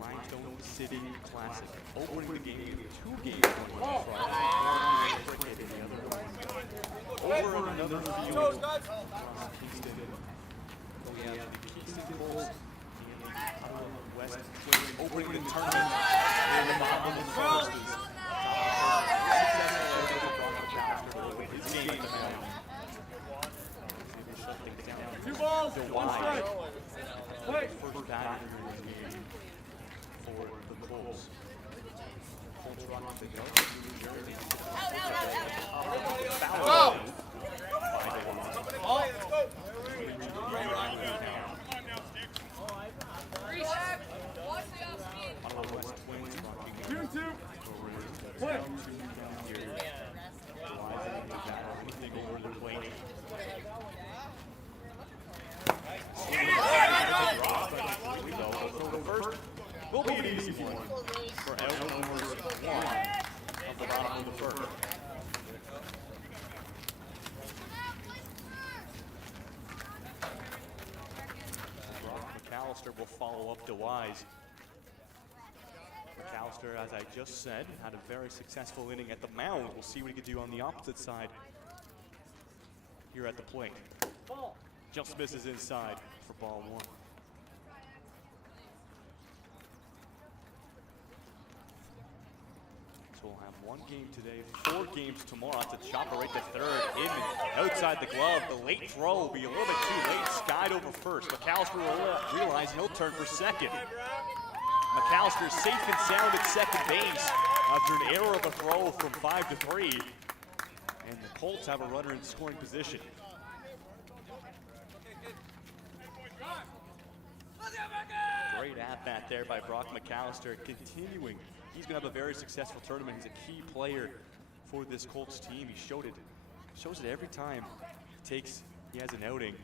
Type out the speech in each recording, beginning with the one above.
Limestone City Classic. Opening the game, 2 games on Friday. Over another field across Kingston. We have the Kingston Colts and Ottawa West opening the tournament in the Bahamas versus it's game time. 2 balls, 1 strike. First batter in this game for the Colts. Colts run off the go. Foul. for out number 1 of the bottom of the first. McAllister will follow up to Wise. McAllister, as I just said, had a very successful inning at the mound. We'll see what he can do on the opposite side here at the plate. Just misses inside for ball 1. So we'll have 1 game today, 4 games tomorrow. That's a chopper right to third, in outside the glove. The late throw will be a little bit too late, skied over first. McAllister will realize he'll turn for second. McAllister safe and sound at second base after an error of a throw from 5-3. And the Colts have a runner in scoring position. Great at-bat there by Brock McAllister, continuing. He's going to have a very successful tournament. He's a key player for this Colts team. He shows it every time he has an outing.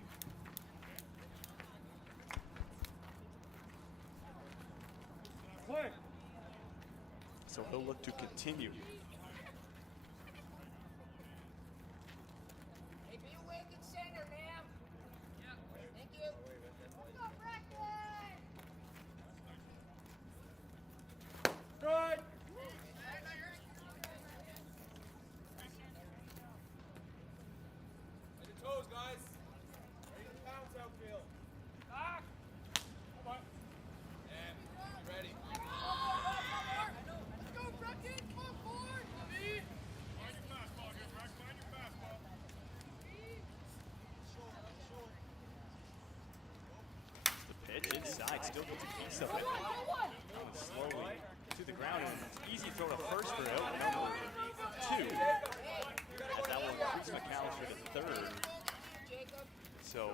So he'll look to continue. Inside, still gets a piece of it. Slowly to the ground, and it's easy throw to first for out number 2. As that will increase McAllister to third. So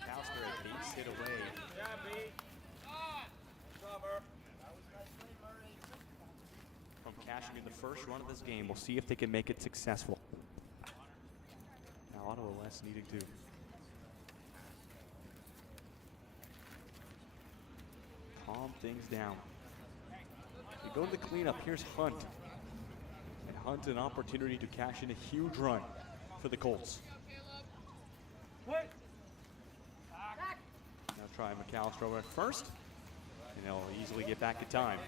McAllister a base hit away. From cashing in the first run of this game. We'll see if they can make it successful. Now Ottawa West needing to calm things down. We go to the cleanup. Here's Hunt. And Hunt an opportunity to cash in a huge run for the Colts. Now try McAllister over at first. And they'll easily get back in time.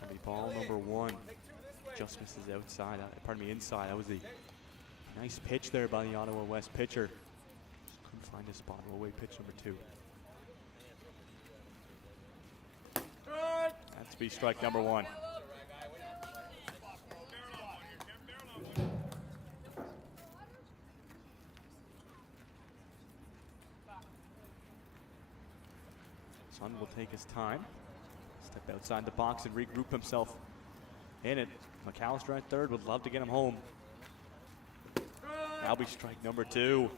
That'll be ball number 1. Just misses outside, inside. That was a nice pitch there by the Ottawa West pitcher. Couldn't find a spot. We'll wait pitch number 2. That's to be strike number 1. Sun will take his time, step outside the box and regroup himself in it. McAllister at third, would love to get him home. That'll be strike number 2.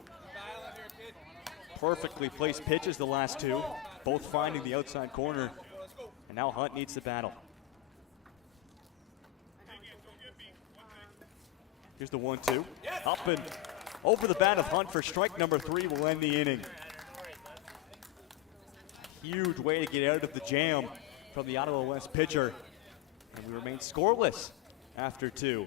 Perfectly placed pitches, the last 2, both finding the outside corner. And now Hunt needs the battle. Here's the 1-2. Up and over the bat of Hunt for strike number 3 will end the inning. Huge way to get out of the jam from the Ottawa West pitcher. And we remain scoreless after 2.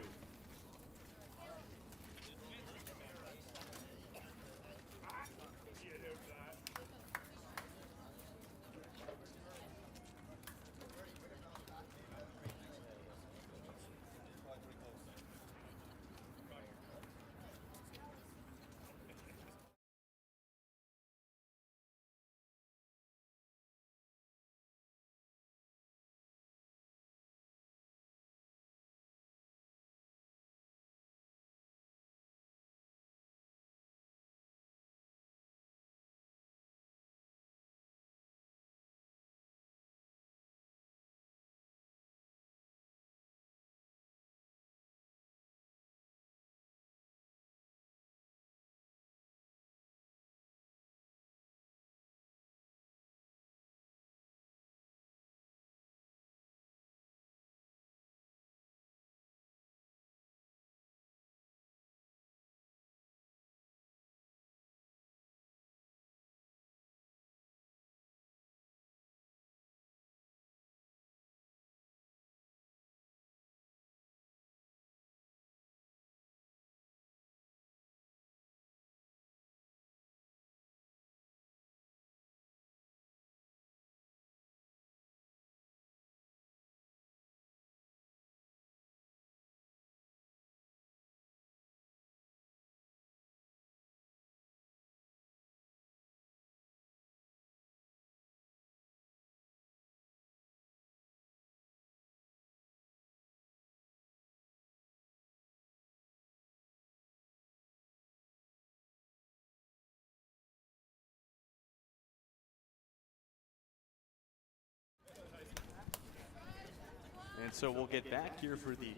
So we'll get back here for the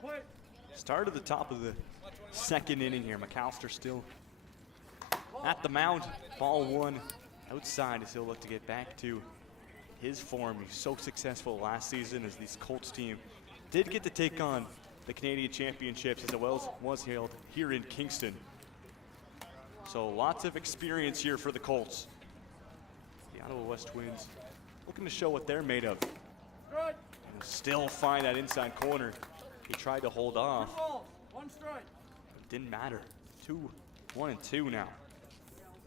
Play. start of the top of the second inning here. McAllister still at the mound. Ball one outside as he'll look to get back to his form. He was so successful last season as this Colts team did get to take on the Canadian Championships as well as was held here in Kingston. So lots of experience here for the Colts. The Ottawa West Twins looking to show what they're made of. Strike. And still find that inside corner. He tried to hold off. 2 balls, 1 strike. It didn't matter. 1-2 now.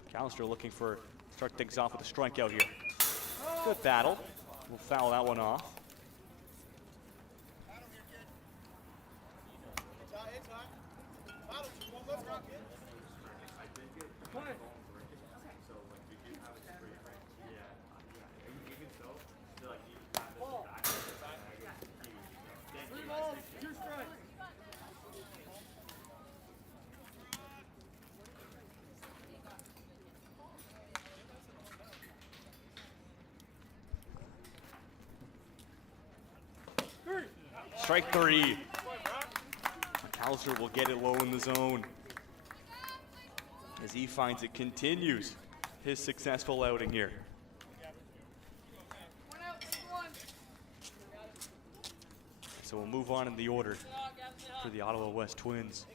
McAllister looking for start things off with a strikeout here. Good battle. We'll foul that one off. Play. Ball. 3 balls, 2 strikes. Strike 3. McAllister will get it low in the zone as he finds it continues his successful outing here. So we'll move on in the order for the Ottawa West Twins.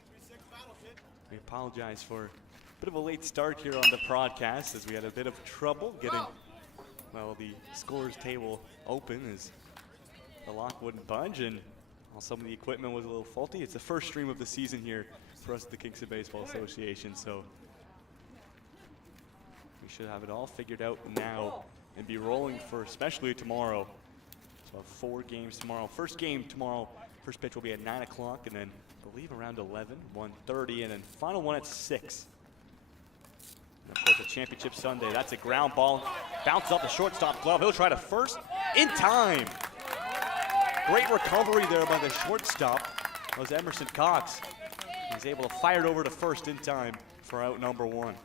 We apologize for a bit of a late start here on the broadcast as we had a bit of trouble getting, well, the scores table open as the lock wouldn't budge and some of the equipment was a little faulty. It's the first stream of the season here for us at the Kingston Baseball Association, so we should have it all figured out now and be rolling for especially tomorrow. So 4 games tomorrow. First game tomorrow, first pitch will be at 9 o'clock, and then I believe around 11, 1:30, and then final one at 6. And of course, the championship Sunday. That's a ground ball. Bounces off the shortstop glove. He'll try to first in time. Great recovery there by the shortstop. That was Emerson Cox. He's able to fire it over to first in time for out number 1.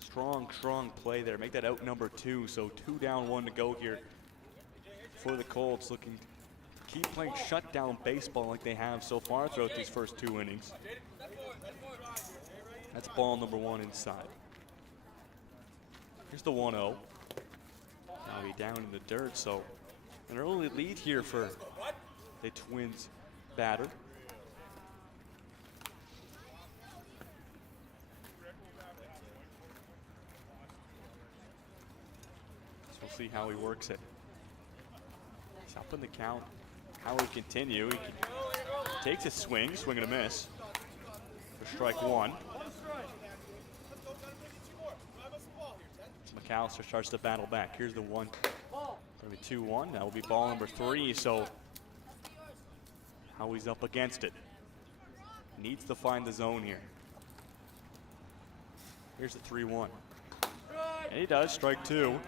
Strong play there. Make that out number 2. So 2 down, 1 to go here for the Colts, looking to keep playing shutdown baseball like they have so far throughout these first 2 innings. That's ball number 1 inside. Here's the 1-0. Now be down in the dirt, so an early lead here for the Twins batter. So we'll see how he works it. He's up in the count. How will he continue? He takes a swing and a miss for strike 1. McAllister starts to battle back. Here's the 1. Going to be 2-1. That will be ball number 3. So how he's up against it. Needs to find the zone here. Here's the 3-1. And he does. Strike 2. Will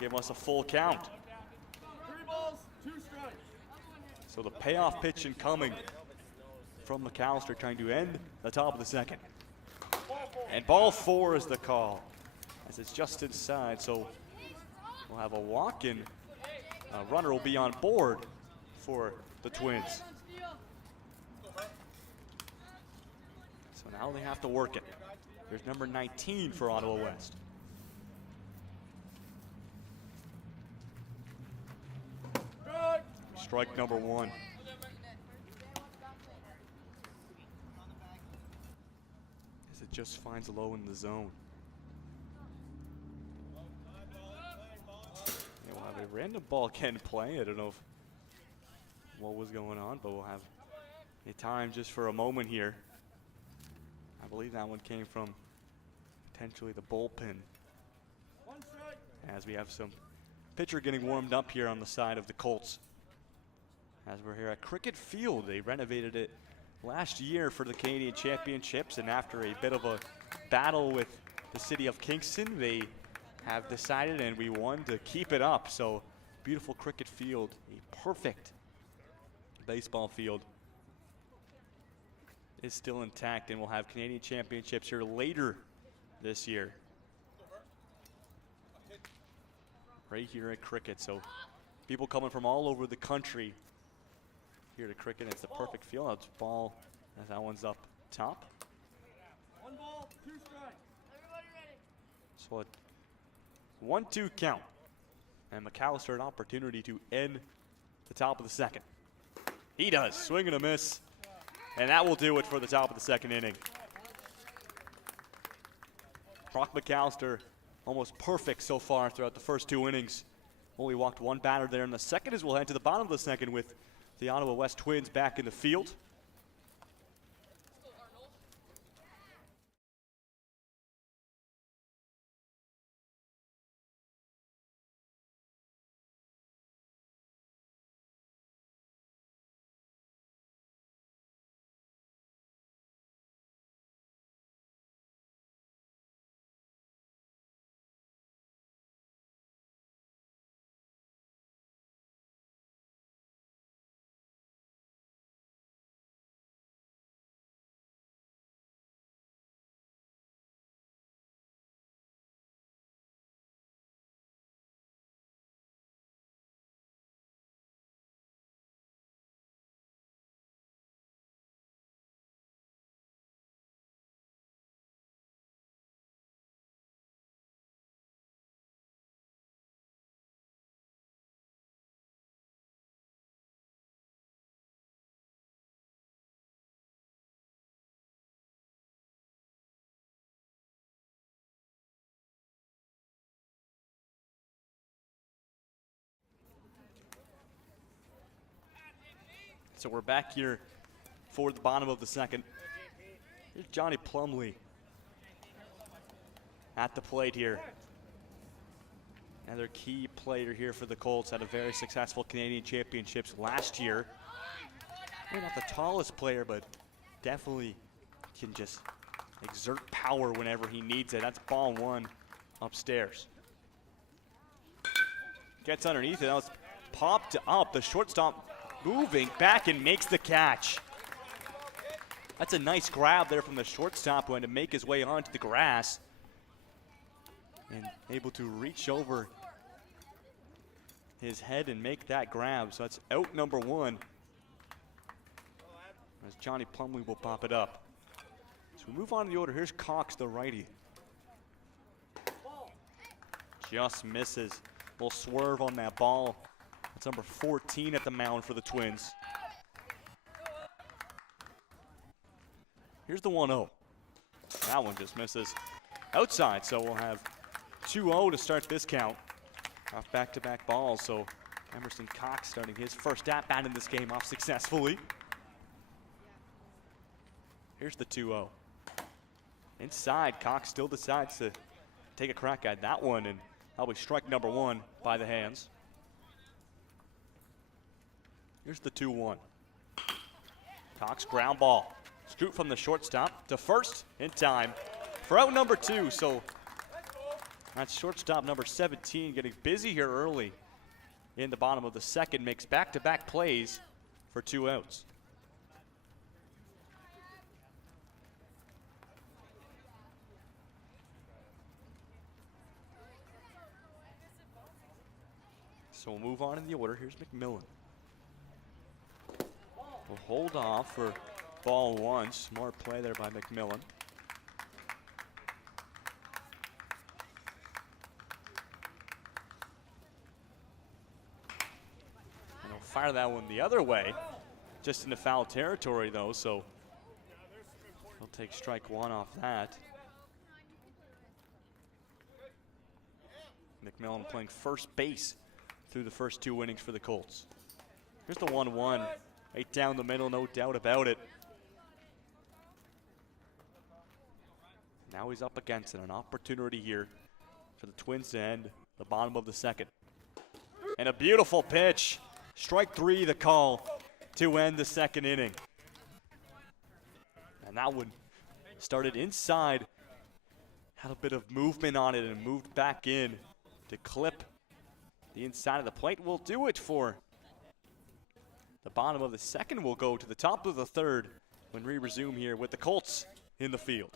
give us a full count. 3 balls, 2 strikes. So the payoff pitch incoming from McAllister, trying to end the top of the second. And ball 4 is the call, as it's just inside, so we'll have a walk and a runner will be on board for the Twins. So now they have to work it. There's number 19 for Ottawa West. Strike number 1. As it just finds low in the zone. We'll have a random ball can play. I don't know what was going on, but we'll have a time just for a moment here. I believe that one came from potentially the bullpen. As we have some pitcher getting warmed up here on the side of the Colts. As we're here at Cricket Field, they renovated it last year for the Canadian Championships, and after a bit of a battle with the city of Kingston, they have decided, and we won, to keep it up. So beautiful cricket field, a perfect baseball field is still intact, and we'll have Canadian Championships here later this year. right here at cricket. So people coming from all over the country here to cricket. It's the perfect field. It's ball as that one's up top. 1 ball, 2 strikes. So a 1-2 count. And McAllister an opportunity to end the top of the second. He does. Swing and a miss. And that will do it for the top of the second inning. Brock McAllister almost perfect so far throughout the first 2 innings. Only walked 1 batter there in the second, as we'll head to the bottom of the second with the Ottawa West Twins back in the field. So we're back here for the bottom of the second. Here's Johnny Plumlee at the plate here. Another key player here for the Colts. Had a very successful Canadian Championships last year. Maybe not the tallest player, but definitely can just exert power whenever he needs it. That's ball 1 upstairs. Gets underneath it. That was popped up. The shortstop moving back and makes the catch. That's a nice grab there from the shortstop, going to make his way onto the grass and able to reach over his head and make that grab. So that's out number 1 as Johnny Plumlee will pop it up. So we move on to the order. Here's Cox, the righty. Just misses. Little swerve on that ball. That's number 14 at the mound for the Twins. Here's the 1-0. That one just misses outside, so we'll have 2-0 to start this count. Off back-to-back balls, so Emerson Cox starting his first at-bat in this game off successfully. Here's the 2-0. Inside, Cox still decides to take a crack at that one, and that'll be strike number 1 by the hands. Here's the 2-1. Cox ground ball. Scoot from the shortstop to first in time for out number 2. So that's shortstop number 17 getting busy here early in the bottom of the second. Makes back-to-back plays for 2 outs. So we'll move on in the order. Here's McMillan. We'll hold off for ball 1. Smart play there by McMillan. And he'll fire that one the other way. Just into foul territory though, so he'll take strike 1 off that. McMillan playing first base through the first 2 innings for the Colts. Here's the 1-1. Right down the middle, no doubt about it. Now he's up against it. An opportunity here for the Twins to end the bottom of the second. And a beautiful pitch. Strike 3, the call to end the second inning. And that one started inside. Had a bit of movement on it and moved back in to clip the inside of the plate. Will do it for the bottom of the second. Will go to the top of the third when we resume here with the Colts in the field.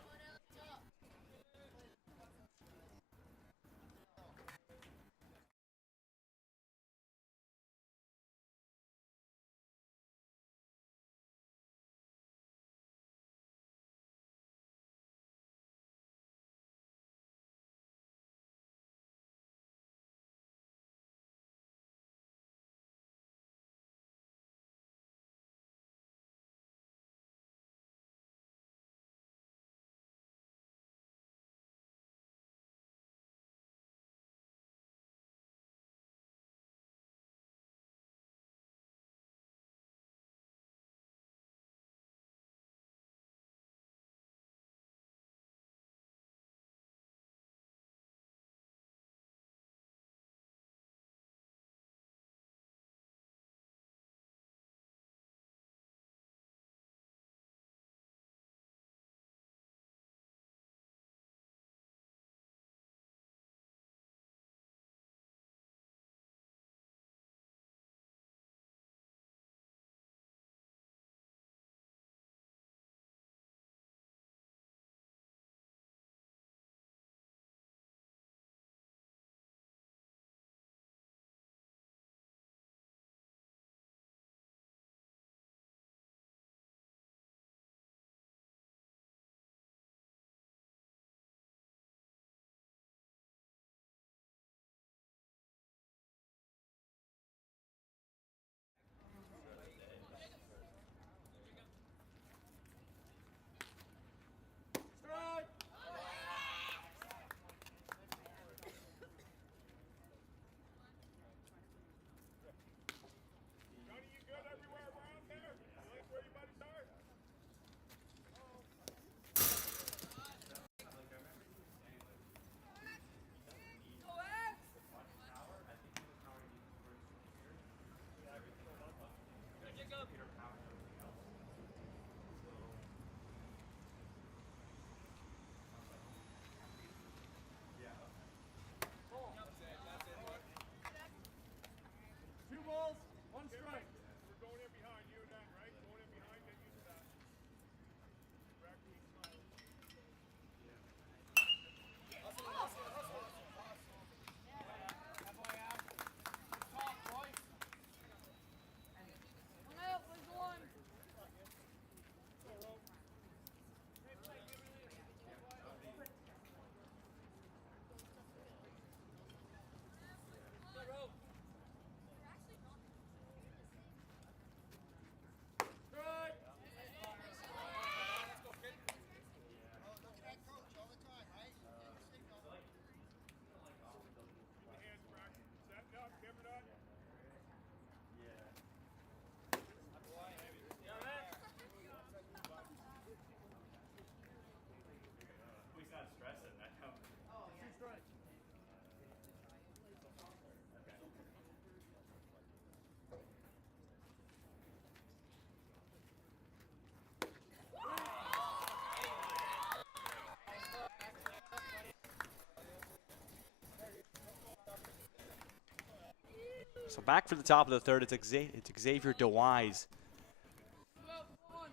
So back for the top of the third, it's Xavier DeWise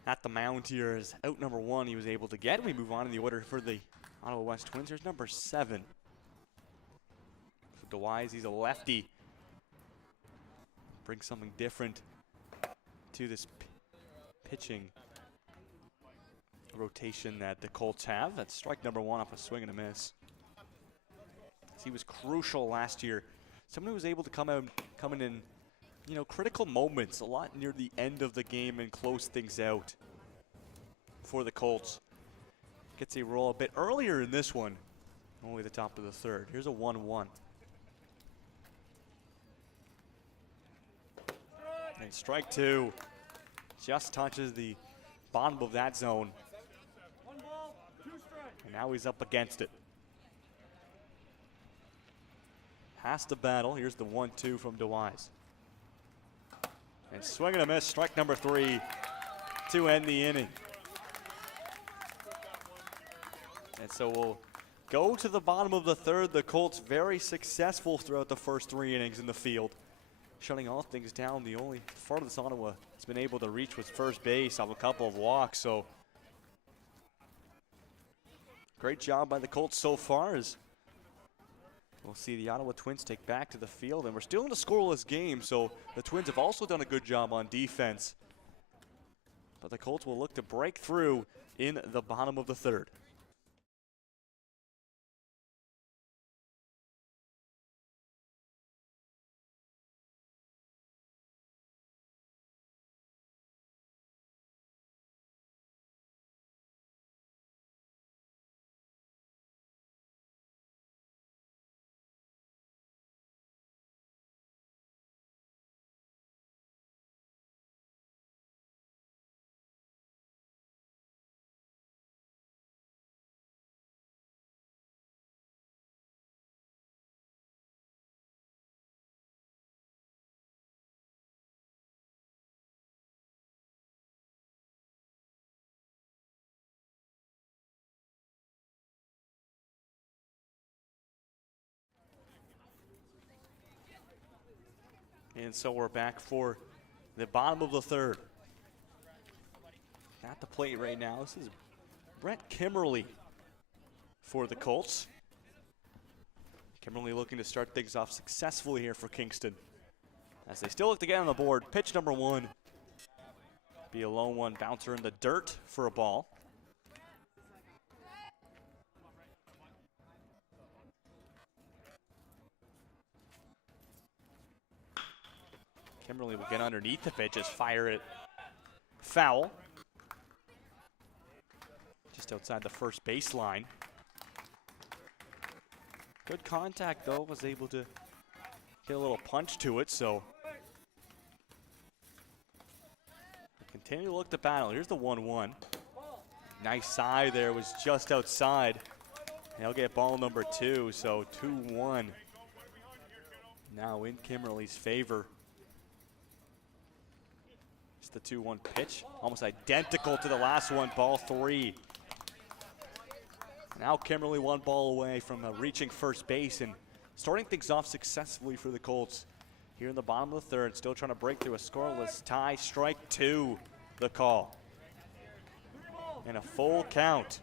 at the mound here as out number 1 he was able to get. We move on in the order for the Ottawa West Twins. Here's number 7. So DeWise, he's a lefty. Brings something different to this pitching rotation that the Colts have. That's strike number 1 off a swing and a miss. He was crucial last year. Someone who was able to come in, you know, critical moments a lot near the end of the game and close things out for the Colts. Gets a roll a bit earlier in this one, only the top of the third. Here's a 1-1. And strike 2 just touches the bottom of that zone. 1 ball, 2 strikes. And now he's up against it. Has to battle. Here's the 1-2 from DeWise. And swing and a miss, strike number 3 to end the inning. And so we'll go to the bottom of the third. The Colts very successful throughout the first 3 innings in the field, shutting all things down. The only farthest Ottawa has been able to reach was first base off a couple of walks. So great job by the Colts so far, as we'll see the Ottawa Twins take back to the field. And we're still in a scoreless game, so the Twins have also done a good job on defense. But the Colts will look to break through in the bottom of the third. And so we're back for the bottom of the third. At the plate right now, this is Brett Kimmerly for the Colts. Kimmerly looking to start things off successfully here for Kingston, as they still look to get on the board. Pitch number 1. Be a lone one, bouncer in the dirt for a ball. Kimberly will get underneath the pitch, just fire it foul. Just outside the first baseline. Good contact though, was able to get a little punch to it, so continue to look to battle. Here's the 1-1. Nice side there, was just outside. He'll get ball number 2, so 2-1. Now in Kimberly's favor. The 2-1 pitch, almost identical to the last one, ball 3. Now Kimberly 1 ball away from reaching first base and starting things off successfully for the Colts here in the bottom of the third. Still trying to break through a scoreless tie. Strike 2, the call. And a full count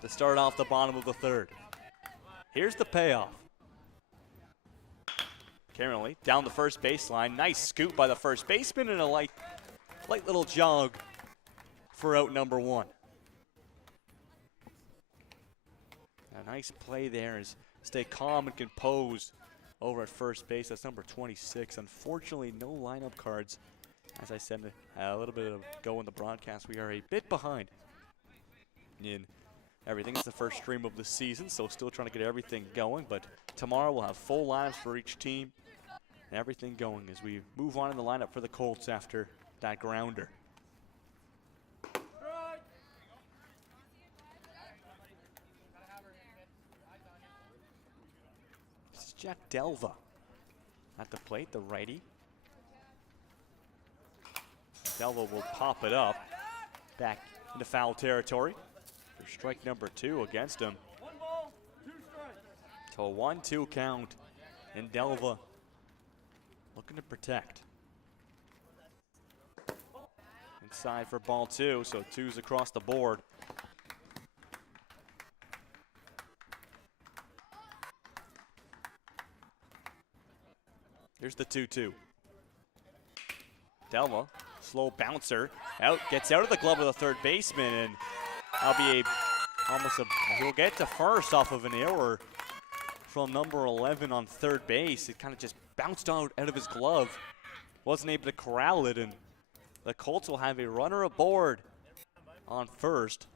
to start off the bottom of the third. Here's the payoff. Kimberly down the first baseline. Nice scoop by the first baseman and a light little jog for out number 1. A nice play there is stay calm and composed over at first base. That's number 26. Unfortunately, no lineup cards. As I said a little bit ago in the broadcast, we are a bit behind in everything. It's the first stream of the season, so still trying to get everything going. But tomorrow we'll have full lineups for each team. Everything going as we move on in the lineup for the Colts after that grounder. This is Jack Delva at the plate, the righty. Delva will pop it up back into foul territory for strike number 2 against him. 1 ball, 2 strikes. So a 1-2 count, and Delva looking to protect. Inside for ball 2, so 2's across the board. Here's the 2-2. Delva, slow bouncer, gets out of the glove of the third baseman, and that'll be he'll get to first off of an error from number 11 on third base. It kind of just bounced out of his glove. Wasn't able to corral it, and the Colts will have a runner aboard on first.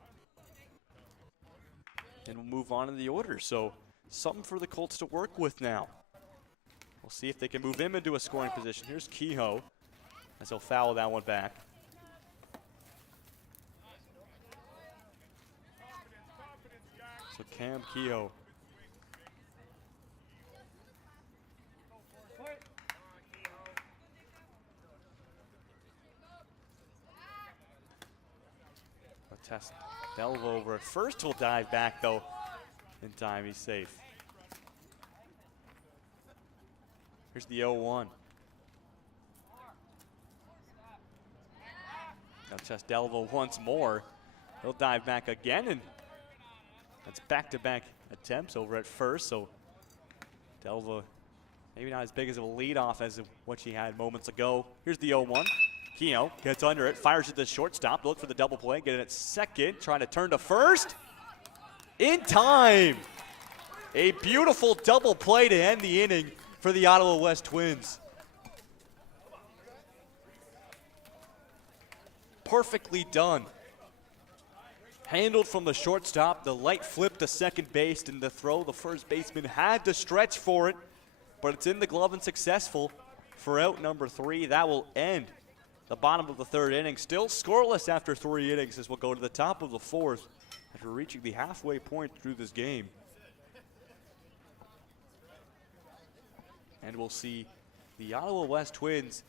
And we'll move on in the order. So something for the Colts to work with now. We'll see if they can move him into a scoring position. Here's Kehoe, as he'll foul that one back. So Cam Kehoe. A test. Delva over at first will dive back though. In time, he's safe. Here's the 0-1. Now chest Delva once more. He'll dive back again, and that's back-to-back attempts over at first. So Delva, maybe not as big as a leadoff as what she had moments ago. Here's the 0-1. Kehoe gets under it, fires at the shortstop, look for the double play, get it at second, trying to turn to first. In time! A beautiful double play to end the inning for the Ottawa West Twins. Perfectly done. Handled from the shortstop, the light flip to second base, and the throw, the first baseman had to stretch for it, but it's in the glove and successful for out number 3. That will end the bottom of the third inning. Still scoreless after 3 innings as we'll go to the top of the 4th after reaching the halfway point through this game. And we'll see the Ottawa West Twins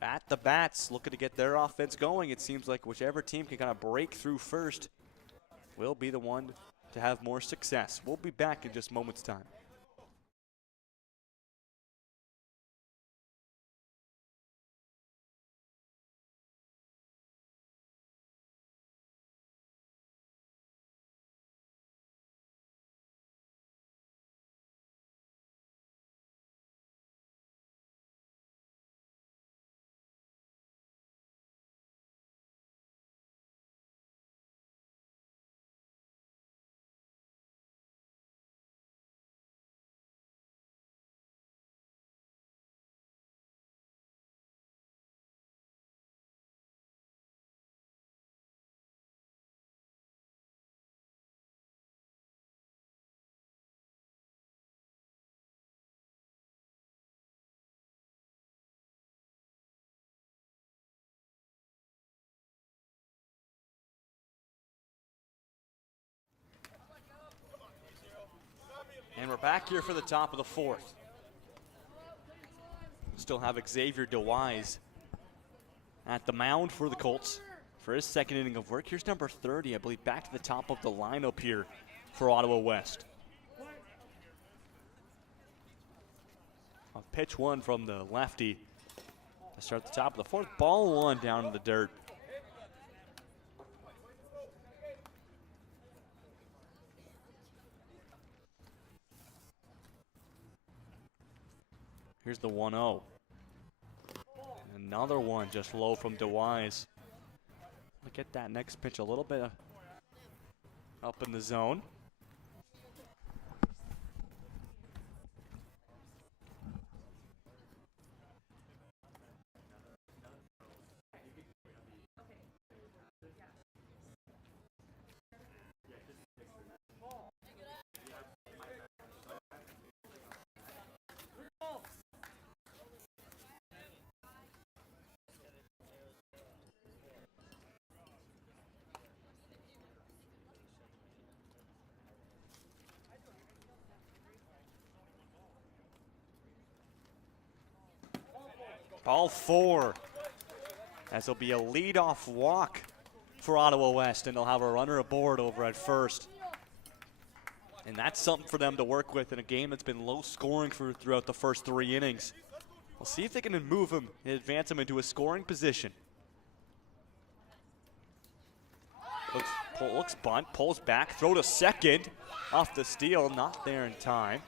at the bats looking to get their offense going. It seems like whichever team can kind of break through first will be the one to have more success. We'll be back in just moments' time. And we're back here for the top of the 4th. Still have Xavier DeWise at the mound for the Colts for his second inning of work. Here's number 30, I believe, back to the top of the lineup here for Ottawa West. A pitch 1 from the lefty to start the top of the 4th. Ball 1 down in the dirt. Here's the 1-0. Another one just low from DeWise. Look at that next pitch a little bit up in the zone. Ball 4, as it'll be a leadoff walk for Ottawa West, and they'll have a runner aboard over at first. And that's something for them to work with in a game that's been low scoring throughout the first 3 innings. We'll see if they can move him and advance him into a scoring position. Looks bunt, pulls back, throw to second. Off the steal, not there in time.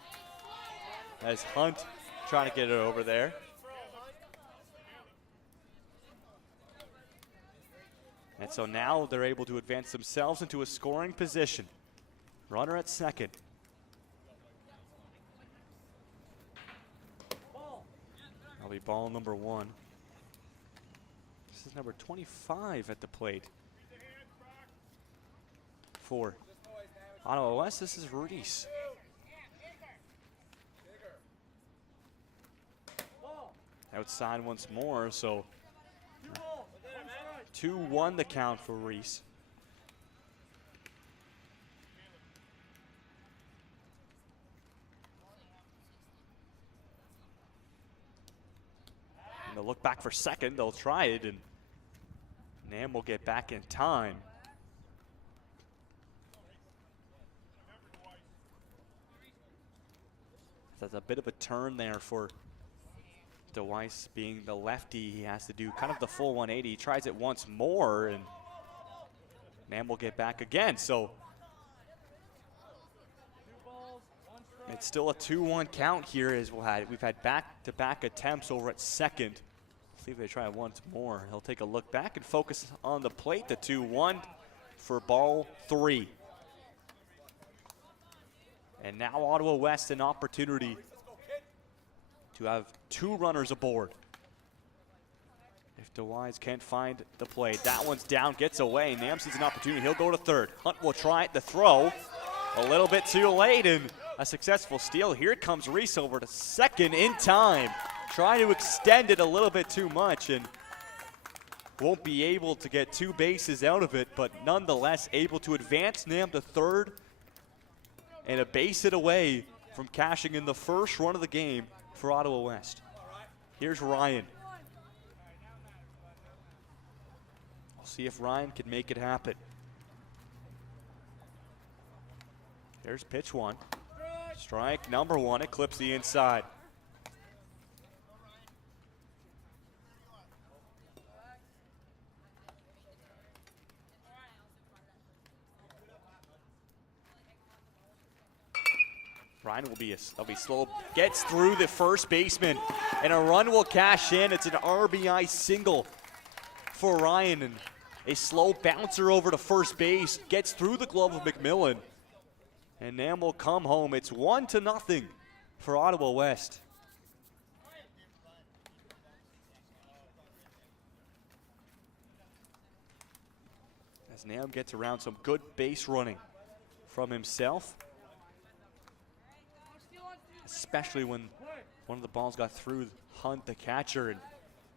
As Hunt trying to get it over there. And so now they're able to advance themselves into a scoring position. Runner at second. That'll be ball number 1. This is number 25 at the plate. For Ottawa West, this is Reese. Outside once more, so 2-1 the count for Reese. And they'll look back for second, they'll try it, and Nam will get back in time. That's a bit of a turn there for DeWeiss, being the lefty. He has to do kind of the full 180. He tries it once more, and Nam will get back again. So it's still a 2-1 count here as we've had back-to-back attempts over at second. See if they try it once more. He'll take a look back and focus on the plate. The 2-1 for ball 3. And now Ottawa West an opportunity to have 2 runners aboard. If DeWise can't find the plate, that one's down, gets away. Nam sees an opportunity, he'll go to third. Hunt will try it, the throw, a little bit too late, and a successful steal. Here comes Reese over to second in time. Trying to extend it a little bit too much, and won't be able to get 2 bases out of it, but nonetheless able to advance Nam to third and a base hit away from cashing in the first run of the game for Ottawa West. Here's Ryan. We'll see if Ryan can make it happen. There's pitch 1. Strike number 1, it clips the inside. Ryan will be slow, gets through the first baseman, and a run will cash in. It's an RBI single for Ryan, and a slow bouncer over to first base, gets through the glove of McMillan, and Nam will come home. It's 1-0 for Ottawa West. As Nam gets around some good base running from himself, especially when one of the balls got through Hunt, the catcher, and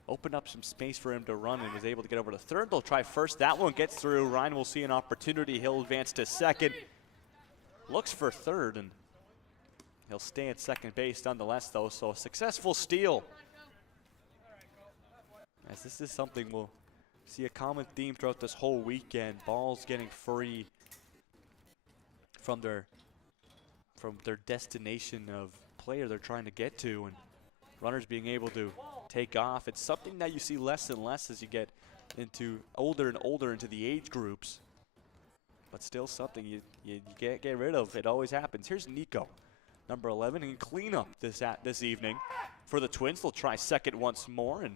opened up some space for him to run and was able to get over to third. They'll try first. That one gets through. Ryan will see an opportunity. He'll advance to second. Looks for third, and he'll stay at second base nonetheless, though. So a successful steal. As this is something we'll see a common theme throughout this whole weekend. Balls getting free from their destination of player they're trying to get to, and runners being able to take off. It's something that you see less and less as you get into older and older into the age groups, but still something you can't get rid of. It always happens. Here's Nico, number 11, and cleanup this evening for the Twins. They'll try second once more, and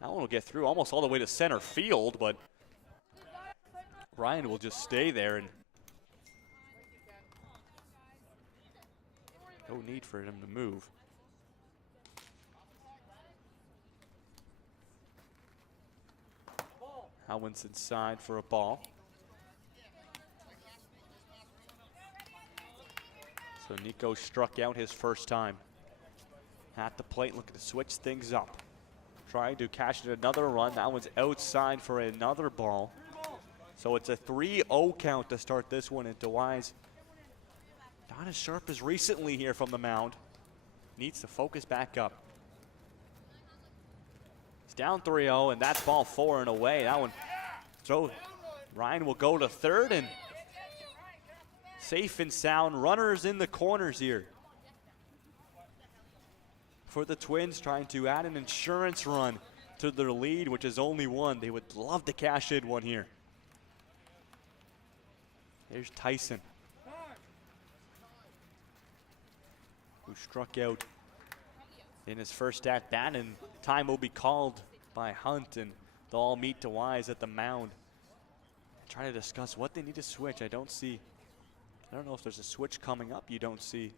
that one will get through almost all the way to center field, but Ryan will just stay there, and no need for him to move. That one's inside for a ball. So Nico struck out his first time at the plate, looking to switch things up. Trying to cash in another run. That one's outside for another ball. So it's a 3-0 count to start this one, and DeWise not as sharp as recently here from the mound. Needs to focus back up. It's down 3-0, and that's ball 4 and away. That one, so Ryan will go to third, and safe and sound. Runners in the corners here for the Twins, trying to add an insurance run to their lead, which is only one. They would love to cash in one here. Here's Tyson, who struck out in his first at bat, and time will be called by Hunt, and they'll all meet DeWise at the mound. Trying to discuss what they need to switch. I don't know if there's a switch coming up. You don't see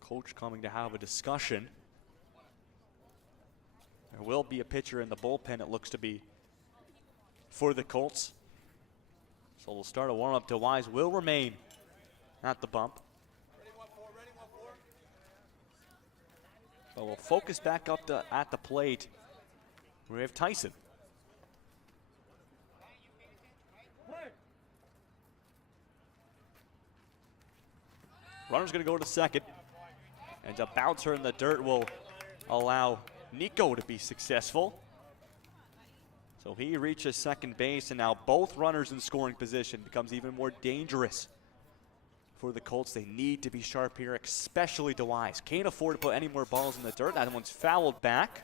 coach coming to have a discussion. There will be a pitcher in the bullpen, it looks to be, for the Colts. So we'll start a warm-up. DeWise will remain at the bump. But we'll focus back up at the plate. We have Tyson. Runner's going to go to second. And a bouncer in the dirt will allow Nico to be successful. So he reaches second base, and now both runners in scoring position. Becomes even more dangerous for the Colts. They need to be sharp here, especially DeWise. Can't afford to put any more balls in the dirt. That one's fouled back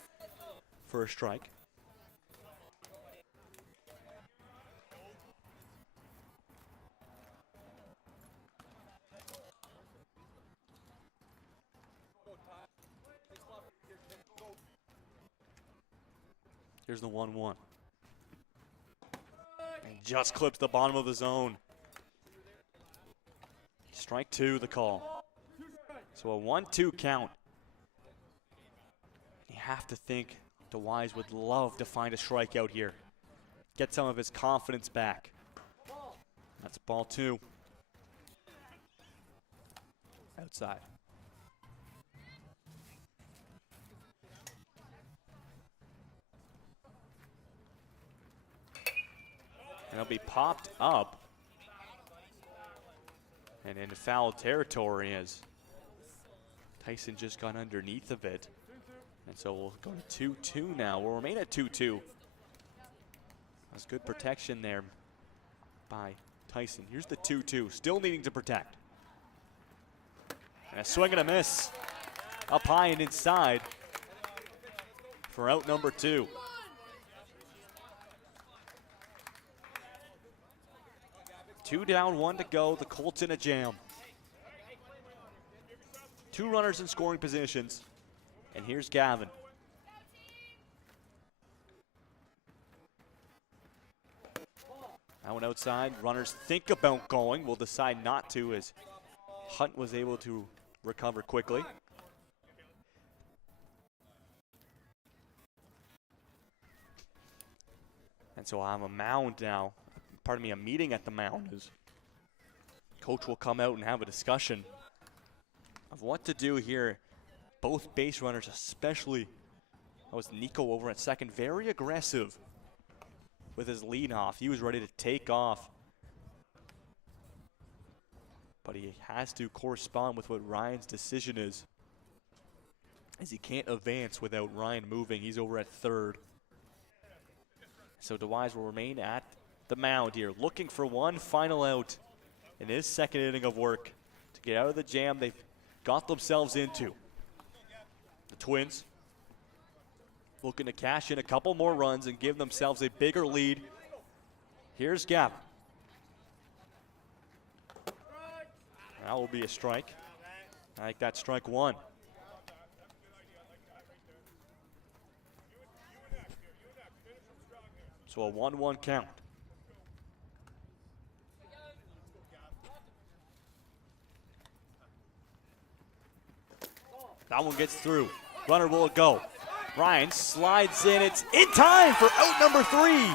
for a strike. Here's the 1-1. And just clips the bottom of the zone. Strike two, the call. So a 1-2 count. You have to think DeWise would love to find a strikeout here. Get some of his confidence back. That's ball two. Outside. And it'll be popped up and in foul territory as Tyson just got underneath of it. And so we'll go to 2-2 now. We'll remain at 2-2. That's good protection there by Tyson. Here's the 2-2, still needing to protect. And a swing and a miss up high and inside for out number 2. Two down, one to go. The Colts in a jam. Two runners in scoring positions. And here's Gavin. That one outside. Runners think about going. Will decide not to as Hunt was able to recover quickly. And so I have a mound now. Pardon me, a meeting at the mound as coach will come out and have a discussion of what to do here. Both base runners, especially, that was Nico over at second, very aggressive with his leadoff. He was ready to take off. But he has to correspond with what Ryan's decision is, as he can't advance without Ryan moving. He's over at third. So DeWise will remain at the mound here, looking for one final out in his second inning of work to get out of the jam they've got themselves into. The Twins looking to cash in a couple more runs and give themselves a bigger lead. Here's Gavin. That will be a strike. I think that's strike one. So a 1-1 count. That one gets through. Runner will go. Ryan slides in. It's in time for out number 3.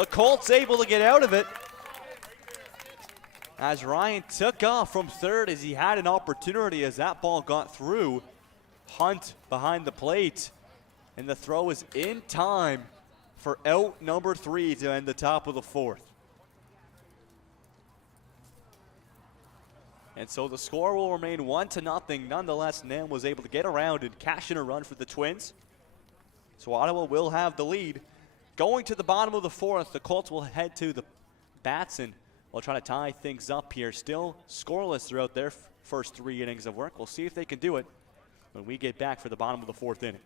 The Colts able to get out of it as Ryan took off from third as he had an opportunity as that ball got through. Hunt behind the plate. And the throw is in time for out number 3 to end the top of the 4th. And so the score will remain 1-0. Nonetheless, Nam was able to get around and cash in a run for the Twins. So Ottawa will have the lead. Going to the bottom of the 4th, the Colts will head to the bats and will try to tie things up here. Still scoreless throughout their first 3 innings of work. We'll see if they can do it when we get back for the bottom of the 4th inning.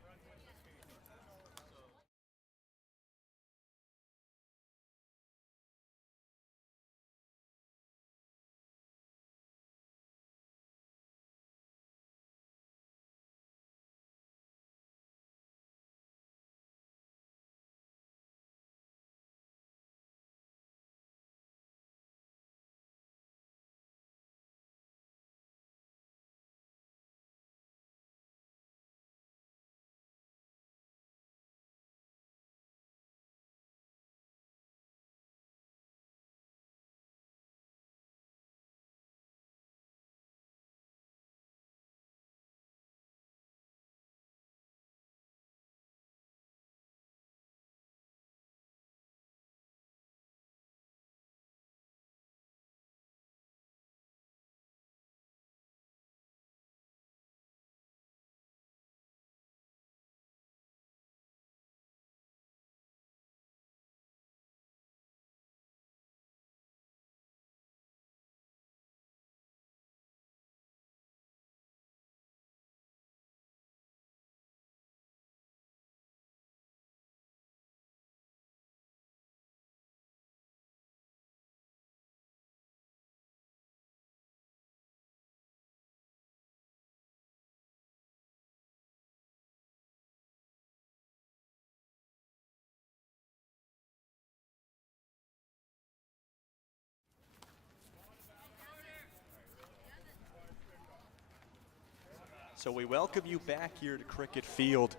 So we welcome you back here to Cricket Field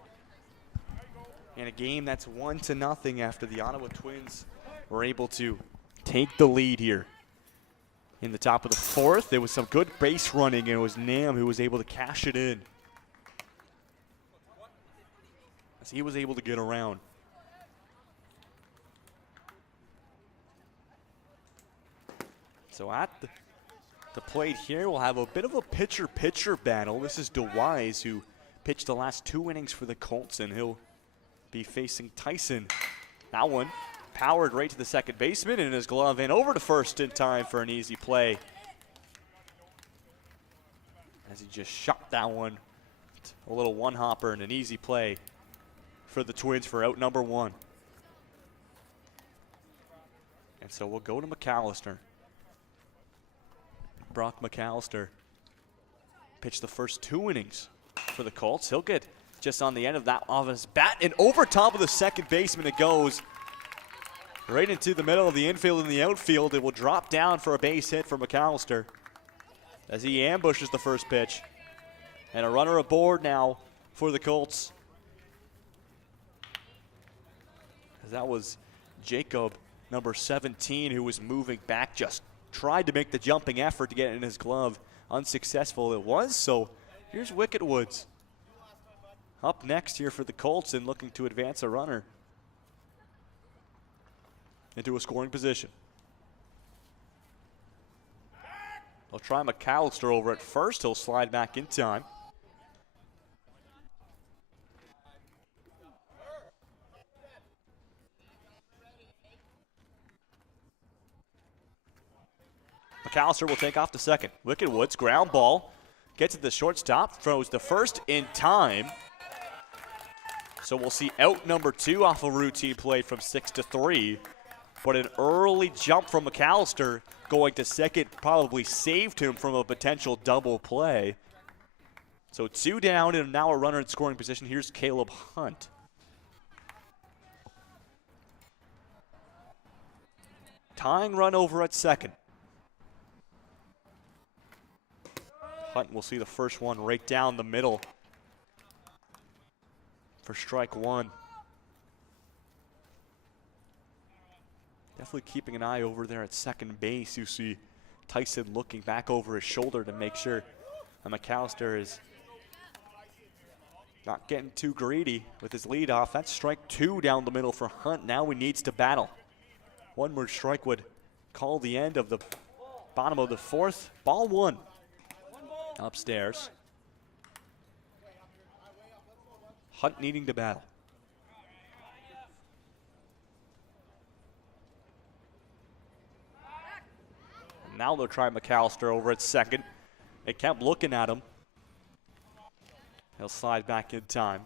in a game that's 1-0 after the Ottawa Twins were able to take the lead here. In the top of the 4th, there was some good base running, and it was Nam who was able to cash it in, as he was able to get around. So at the plate here, we'll have a bit of a pitcher-pitcher battle. This is DeWise, who pitched the last 2 innings for the Colts, and he'll be facing Tyson. That one powered right to the second baseman, and his glove in over to first in time for an easy play, as he just shot that one. A little one-hopper and an easy play for the Twins for out number 1. And so we'll go to McAllister. Brock McAllister pitched the first 2 innings for the Colts. He'll get just on the end of that off his bat, and over top of the second baseman it goes. Right into the middle of the infield and the outfield. It will drop down for a base hit for McAllister as he ambushes the first pitch. And a runner aboard now for the Colts, as that was Jacob, number 17, who was moving back, just tried to make the jumping effort to get it in his glove. Unsuccessful it was, so here's Wicket Woods up next here for the Colts and looking to advance a runner into a scoring position. They'll try McAllister over at first. He'll slide back in time. McAllister will take off the second. Wicket Woods, ground ball, gets to the shortstop, throws the first in time. So we'll see out number 2 off a routine play from 6-3. But an early jump from McAllister going to second probably saved him from a potential double play. So 2 down and now a runner in scoring position. Here's Caleb Hunt. Tying run over at second. Hunt will see the first one right down the middle for strike 1. Definitely keeping an eye over there at second base. You see Tyson looking back over his shoulder to make sure that McAllister is not getting too greedy with his leadoff. That's strike 2 down the middle for Hunt. Now he needs to battle. One more strike would call the end of the bottom of the 4th. Ball 1. Upstairs. Hunt needing to battle. Now they'll try McAllister over at second. They kept looking at him. He'll slide back in time.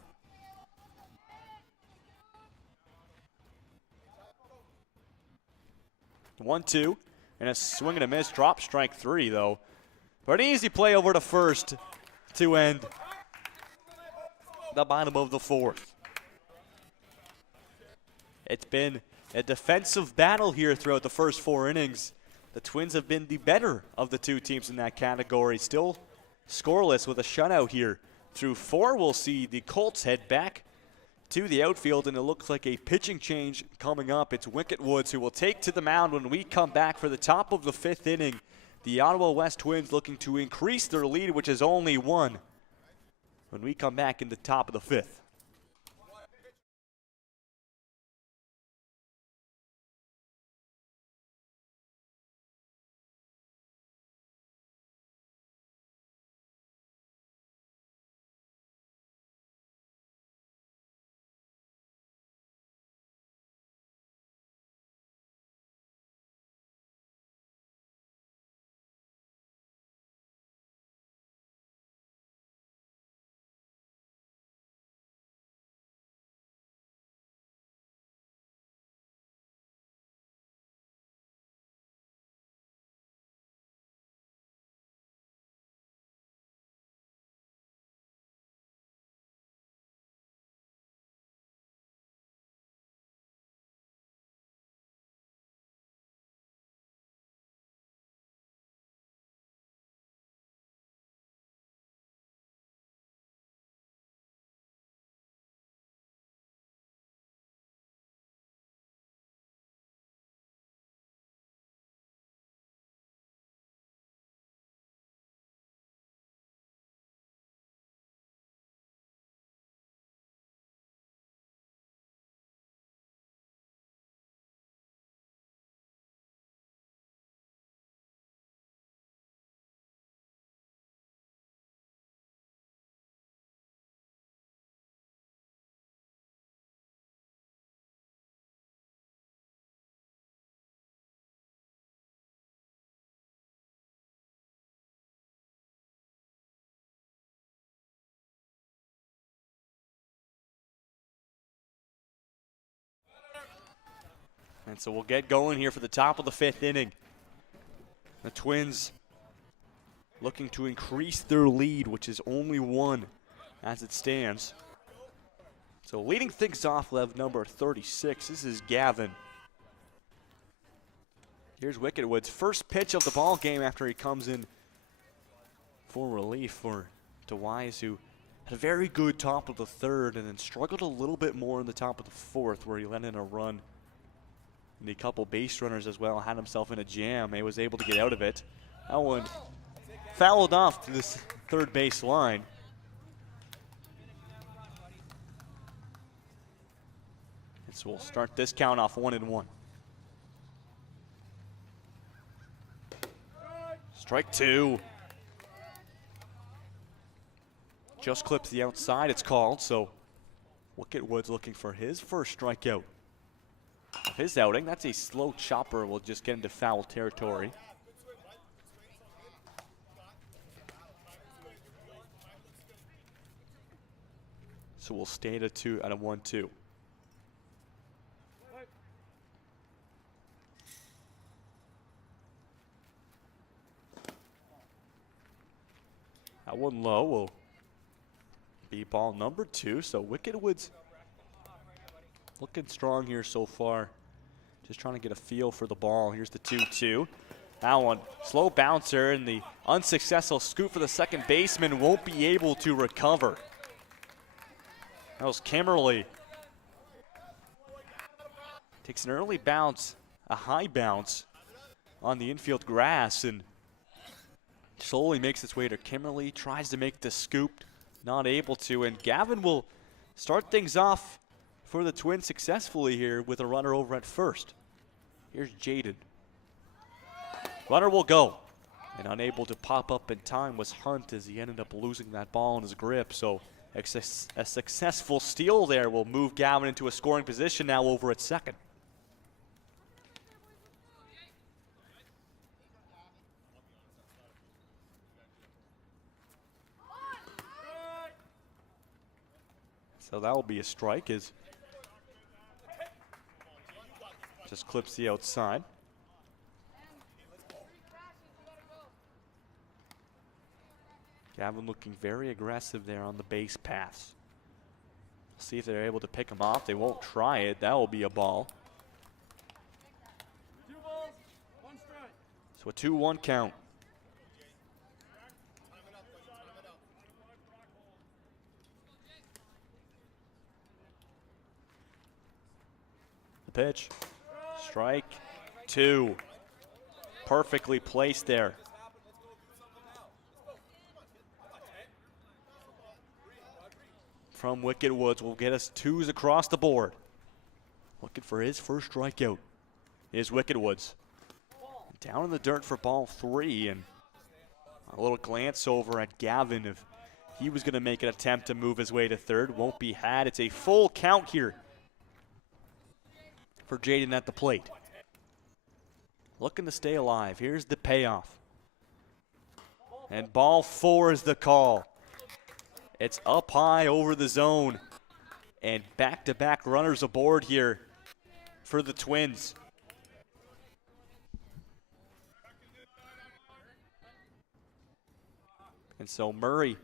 One, two, and a swing and a miss. Drop strike three, though. But an easy play over to first to end the bottom of the fourth. It's been a defensive battle here throughout the first 4 innings. The Twins have been the better of the two teams in that category. Still scoreless with a shutout here. Through 4, we'll see the Colts head back to the outfield, and it looks like a pitching change coming up. It's Wicket Woods who will take to the mound when we come back for the top of the 5th inning. The Ottawa West Twins looking to increase their lead, which is only 1, when we come back in the top of the 5th. And so we'll get going here for the top of the 5th inning. The Twins looking to increase their lead, which is only 1 as it stands. So leading things off, we'll have number 36. This is Gavin. Here's Wicket Woods' first pitch of the ball game after he comes in for relief for DeWise, who had a very good top of the 3rd and then struggled a little bit more in the top of the 4th, where he let in a run. And a couple base runners as well, had himself in a jam. He was able to get out of it. That one fouled off to this 3rd base line. And so we'll start this count off 1-1. Strike 2. Just clips the outside, it's called. So Wicket Woods looking for his first strikeout of his outing. That's a slow chopper. We'll just get into foul territory. So we'll stay at a 1-2. That one low will be ball number 2. So Wicket Woods looking strong here so far. Just trying to get a feel for the ball. Here's the 2-2. That one, slow bouncer, and the unsuccessful scoop for the second baseman won't be able to recover. That was Kimmerly. Takes an early bounce, a high bounce on the infield grass, and slowly makes its way to Kimmerly. Tries to make the scoop, not able to, and Gavin will start things off for the Twins successfully here with a runner over at first. Here's Jaden. Runner will go. And unable to pop up in time was Hunt, as he ended up losing that ball in his grip. So a successful steal there will move Gavin into a scoring position now over at second. So that will be a strike as just clips the outside. Gavin looking very aggressive there on the base pass. See if they're able to pick him off. They won't try it. That will be a ball. 2 balls, 1 strike. So a 2-1 count. The pitch. Strike 2. Perfectly placed there. From Wicked Woods will get us 2s across the board. Looking for his first strikeout is Wicked Woods. Down in the dirt for ball 3, and a little glance over at Gavin if he was going to make an attempt to move his way to third. Won't be had. It's a full count here for Jaden at the plate. Looking to stay alive. Here's the payoff. And ball 4 is the call. It's up high over the zone. And back-to-back runners aboard here for the Twins. And so Murray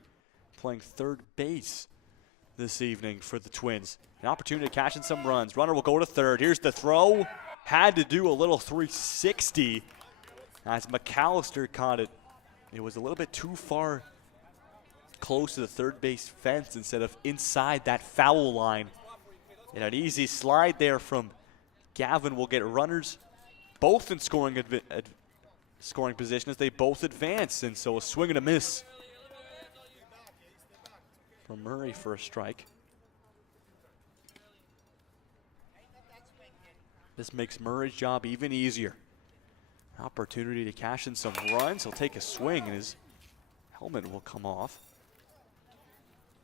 playing third base this evening for the Twins. An opportunity to cash in some runs. Runner will go to third. Here's the throw. Had to do a little 360 as McAllister caught it. It was a little bit too far close to the third base fence instead of inside that foul line. And an easy slide there from Gavin will get runners both in scoring position as they both advance. And so a swing and a miss from Murray for a strike. This makes Murray's job even easier. Opportunity to cash in some runs. He'll take a swing and his helmet will come off.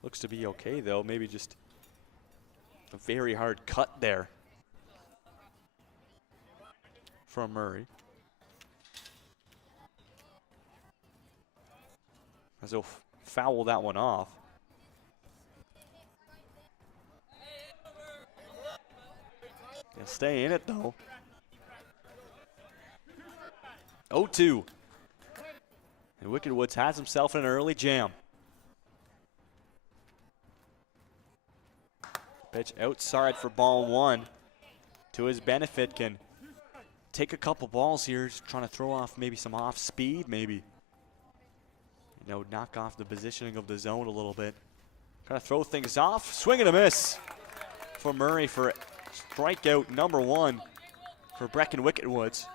Looks to be okay though, maybe just a very hard cut there from Murray. As he'll foul that one off. He'll stay in it though. 0-2. And Wicked Woods has himself in an early jam. Pitch outside for ball 1. To his benefit, can take a couple balls here, just trying to throw off maybe some off speed, maybe, knock off the positioning of the zone a little bit. Trying to throw things off. Swing and a miss for Murray for strikeout number 1 for Brecken Wicked Woods.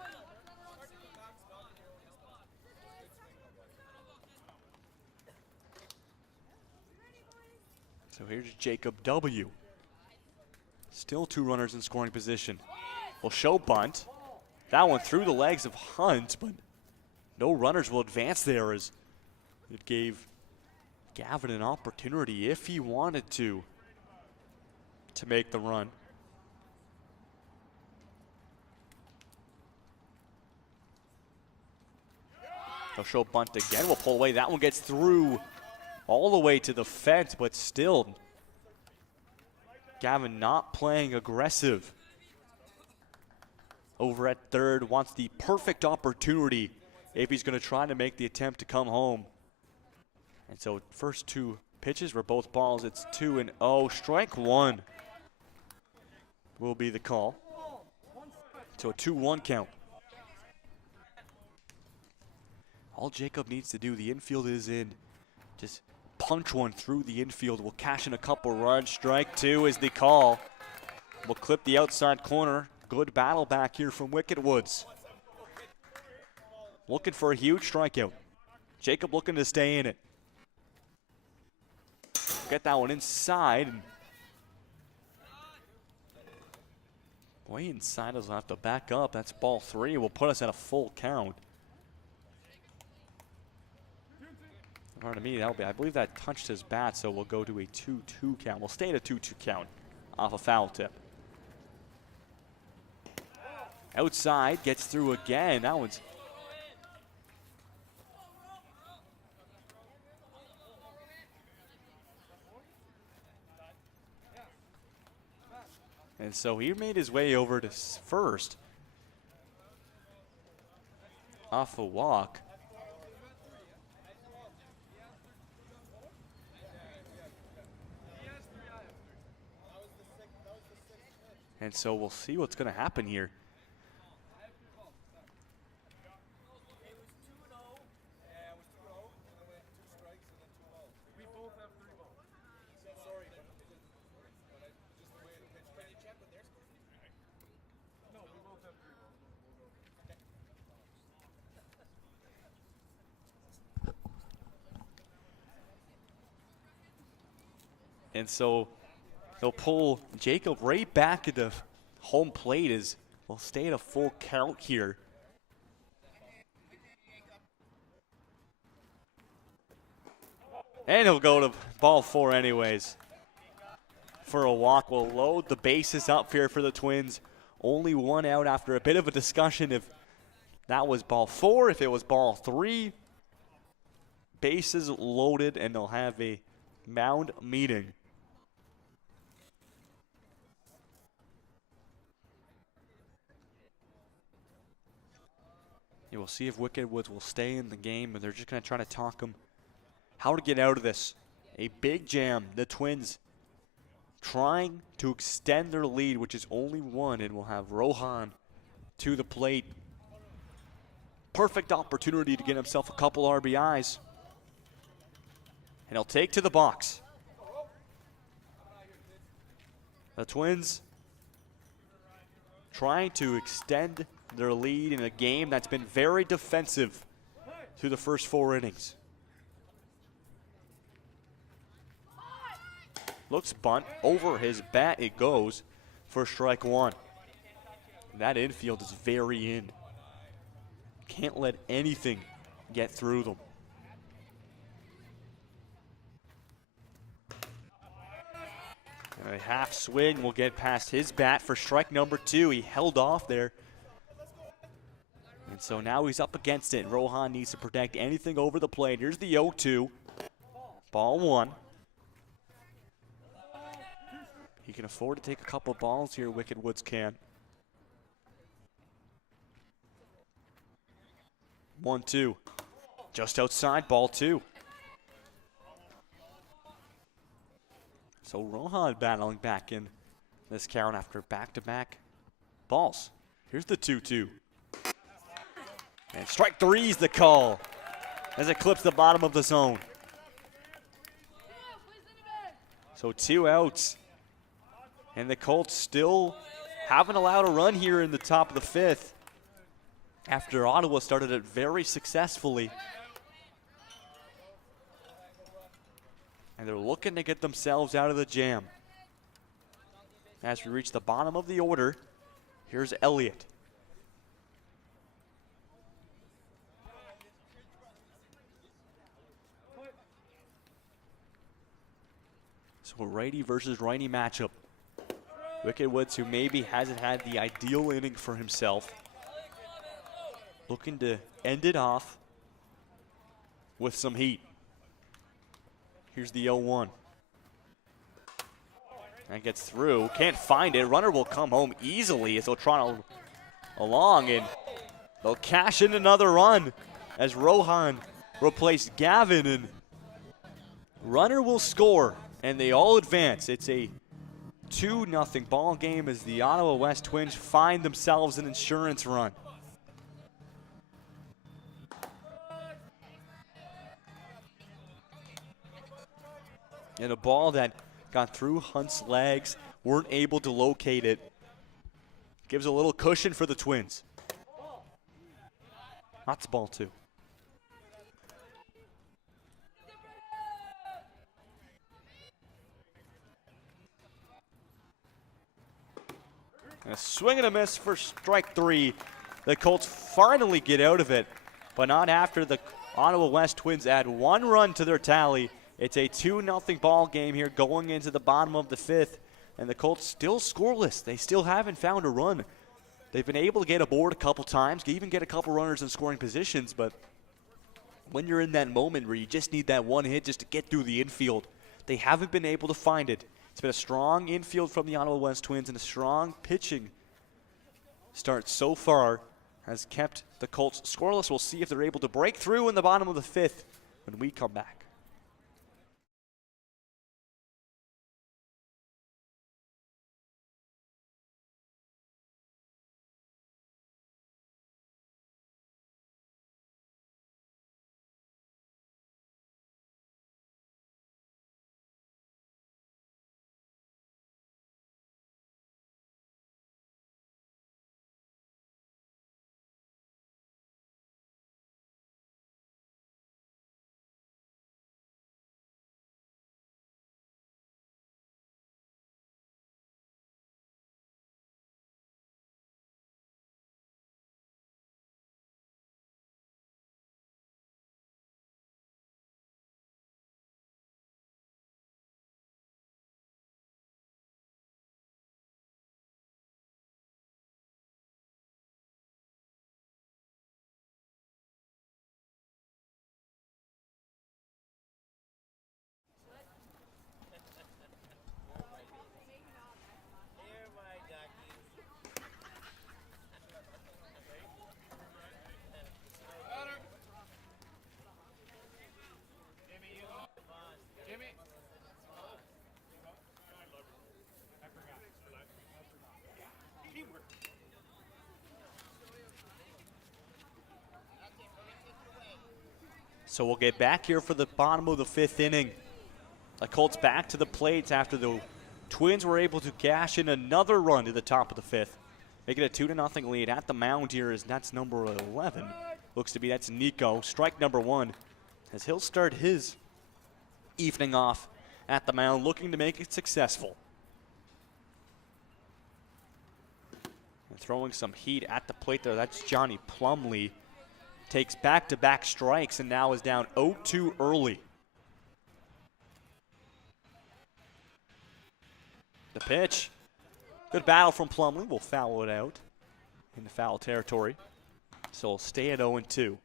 So here's Jacob W. Still 2 runners in scoring position. Will show bunt. That one through the legs of Hunt, but no runners will advance there as it gave Gavin an opportunity, if he wanted to make the run. He'll show bunt again. We'll pull away. That one gets through all the way to the fence, but still Gavin not playing aggressive over at third. Wants the perfect opportunity if he's going to try to make the attempt to come home. And so first 2 pitches were both balls. It's 2-0. Strike 1 will be the call. So a 2-1 count. All Jacob needs to do, the infield is in. Just punch one through the infield. We'll cash in a couple runs. Strike 2 is the call. We'll clip the outside corner. Good battle back here from Wicked Woods. Looking for a huge strikeout. Jacob looking to stay in it. Get that one inside. And way inside, he'll have to back up. That's ball 3. Will put us at a full count. Pardon me, that'll be, I believe that touched his bat, so we'll go to a 2-2 count. We'll stay at a 2-2 count off a foul tip. Outside, gets through again. That one's And so he made his way over to first off a walk. And so we'll see what's going to happen here. And so they'll pull Jacob right back at the home plate as we'll stay at a full count here. And he'll go to ball 4 anyways. For a walk, we'll load the bases up here for the Twins. Only 1 out after a bit of a discussion if that was ball 4, if it was ball 3. Bases loaded, and they'll have a mound meeting. We'll see if Wicked Woods will stay in the game, but they're just going to try to talk them how to get out of this. A big jam. The Twins trying to extend their lead, which is only 1, and we'll have Rohan to the plate. Perfect opportunity to get himself a couple RBIs. And he'll take to the box. The Twins trying to extend their lead in a game that's been very defensive through the first 4 innings. Looks bunt. Over his bat it goes for strike 1. That infield is very in. Can't let anything get through them. A half swing will get past his bat for strike number 2. He held off there. And so now he's up against it. Rohan needs to protect anything over the plate. Here's the 0-2. Ball 1. He can afford to take a couple balls here, Wicked Woods can. 1-2. Just outside, ball 2. So Rohan battling back in this count after back-to-back balls. Here's the 2-2. And strike 3 is the call as it clips the bottom of the zone. So 2 outs. And the Colts still haven't allowed a run here in the top of the 5th after Ottawa started it very successfully. And they're looking to get themselves out of the jam. As we reach the bottom of the order, here's Elliott. So a righty versus righty matchup. Wicked Woods, who maybe hasn't had the ideal inning for himself, looking to end it off with some heat. Here's the 0-1. That gets through. Can't find it. Runner will come home easily as they'll try along, and they'll cash in another run as Rohan replaced Gavin, and runner will score, and they all advance. It's a 2-0 ball game as the Ottawa West Twins find themselves an insurance run. And a ball that got through Hunt's legs, weren't able to locate it. Gives a little cushion for the Twins. That's ball 2. And a swing and a miss for strike 3. The Colts finally get out of it, but not after the Ottawa West Twins add 1 run to their tally. It's a 2-0 ball game here going into the bottom of the 5th, and the Colts still scoreless. They still haven't found a run. They've been able to get aboard a couple times, even get a couple runners in scoring positions, but when you're in that moment where you just need that one hit just to get through the infield, they haven't been able to find it. It's been a strong infield from the Ottawa West Twins, and a strong pitching start so far has kept the Colts scoreless. We'll see if they're able to break through in the bottom of the 5th when we come back. So we'll get back here for the bottom of the 5th inning. The Colts back to the plates after the Twins were able to cash in another run to the top of the 5th. Making a 2-0 lead at the mound here is that's number 11. Looks to be that's Nico. Strike number 1 as he'll start his evening off at the mound, looking to make it successful. And throwing some heat at the plate there, that's Johnny Plumlee. Takes back-to-back strikes and now is down 0-2 early. The pitch. Good battle from Plumlee. We'll foul it out in the foul territory. So we'll stay at 0-2.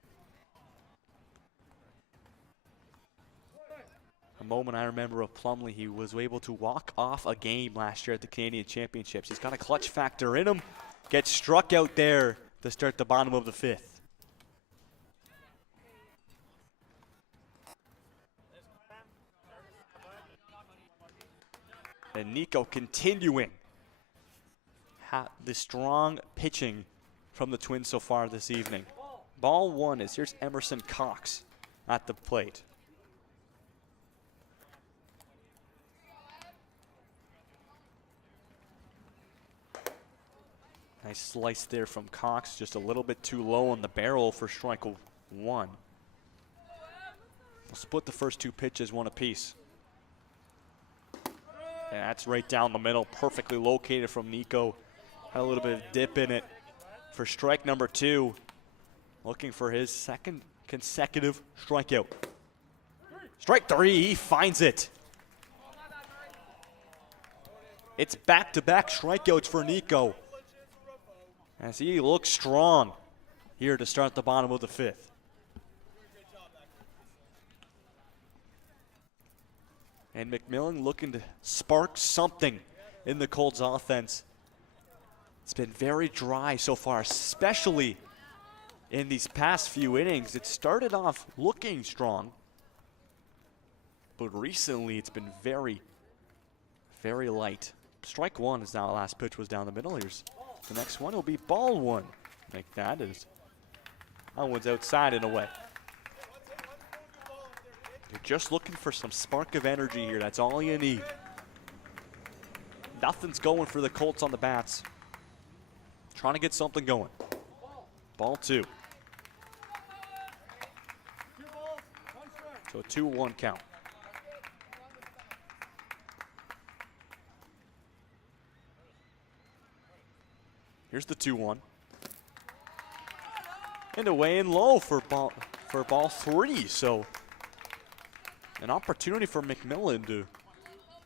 A moment I remember of Plumlee, he was able to walk off a game last year at the Canadian Championships. He's got a clutch factor in him. Gets struck out there to start the bottom of the 5th. And Nico continuing the strong pitching from the Twins so far this evening. Ball 1 is here's Emerson Cox at the plate. Nice slice there from Cox, just a little bit too low on the barrel for strike 1. We'll split the first 2 pitches 1 apiece. And that's right down the middle, perfectly located from Nico. Had a little bit of dip in it for strike number 2. Looking for his 2nd consecutive strikeout. Strike 3, he finds it. It's back-to-back strikeouts for Nico, as he looks strong here to start the bottom of the 5th. And McMillan looking to spark something in the Colts offense. It's been very dry so far, especially in these past few innings. It started off looking strong, but recently it's been very, very light. Strike 1 is now the last pitch was down the middle. Here's the next one. Will be ball 1. Like that is, that one's outside and away. You're just looking for some spark of energy here. That's all you need. Nothing's going for the Colts on the bats. Trying to get something going. Ball 2. So a 2-1 count. Here's the 2-1. And away and low for ball 3. So an opportunity for McMillan to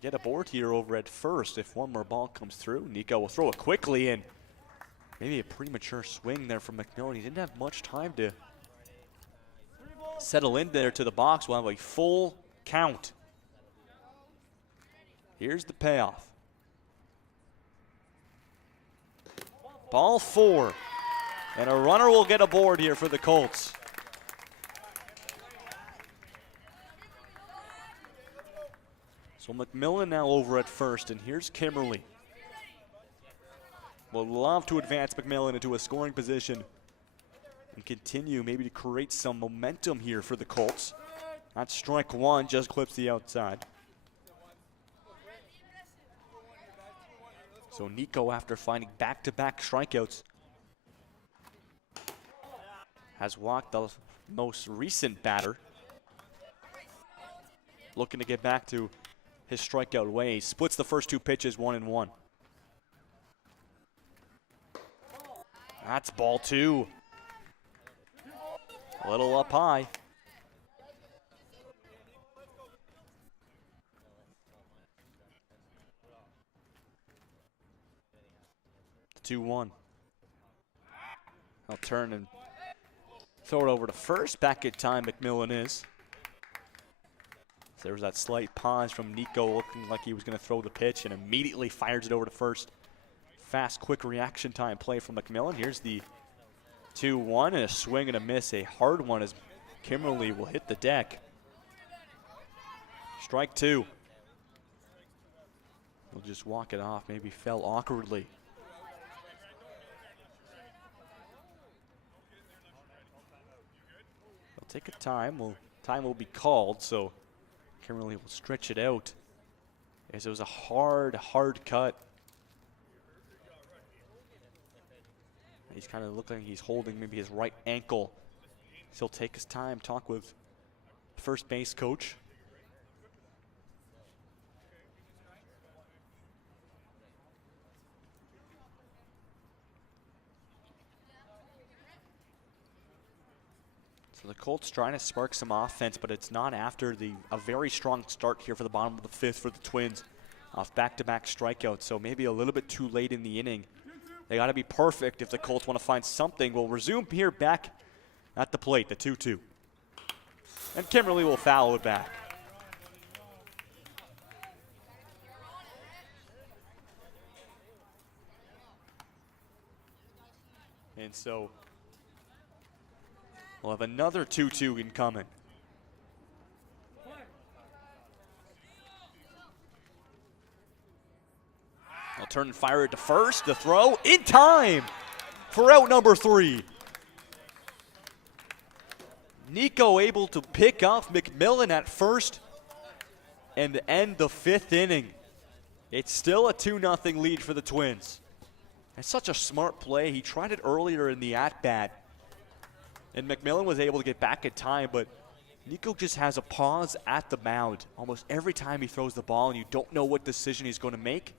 get aboard here over at first if one more ball comes through. Nico will throw it quickly, and maybe a premature swing there from McMillan. He didn't have much time to settle in there to the box. We'll have a full count. Here's the payoff. Ball 4. And a runner will get aboard here for the Colts. So McMillan now over at first, and here's Kimmerly. Would love to advance McMillan into a scoring position and continue maybe to create some momentum here for the Colts. That's strike 1, just clips the outside. So Nico, after finding back-to-back strikeouts, has walked the most recent batter. Looking to get back to his strikeout way. Splits the first 2 pitches 1-1. That's ball 2. A little up high. 2-1. I'll turn and throw it over to first. Back at time, McMillan is. So there was that slight pause from Nico, looking like he was going to throw the pitch, and immediately fires it over to first. Fast, quick reaction time play from McMillan. Here's the 2-1 and a swing and a miss. A hard one as Kimmerly will hit the deck. Strike 2. He'll just walk it off. Maybe fell awkwardly. They'll take a time. Time will be called, so Kimmerly will stretch it out as it was a hard cut. He's kind of looking like he's holding maybe his right ankle. So he'll take his time, talk with first base coach. So the Colts trying to spark some offense, but it's not after a very strong start here for the bottom of the 5th for the Twins off back-to-back strikeouts. So maybe a little bit too late in the inning. They got to be perfect if the Colts want to find something. We'll resume here back at the plate, the 2-2. And Kimmerly will foul it back. And so we'll have another 2-2 incoming. I'll turn and fire it to first. The throw in time for out number 3. Nico able to pick off McMillan at first and end the 5th inning. It's still a 2-0 lead for the Twins. It's such a smart play. He tried it earlier in the at-bat, and McMillan was able to get back in time, but Nico just has a pause at the mound almost every time he throws the ball, and you don't know what decision he's going to make.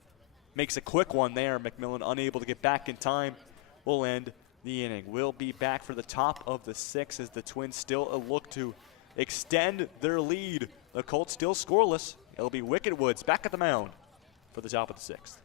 Makes a quick one there. McMillan unable to get back in time. Will end the inning. We'll be back for the top of the 6th as the Twins still look to extend their lead. The Colts still scoreless. It'll be Wicked Woods back at the mound for the top of the 6th.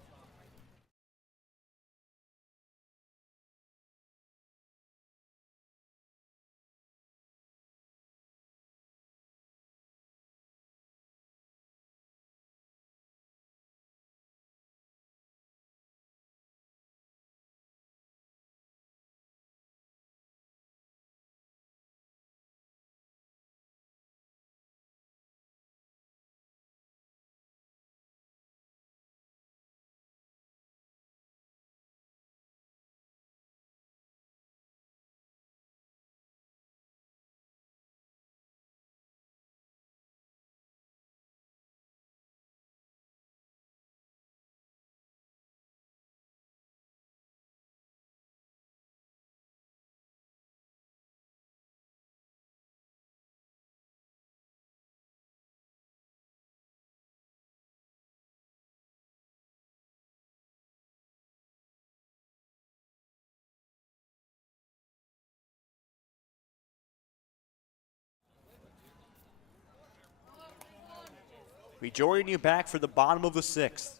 We join you back for the bottom of the 6th.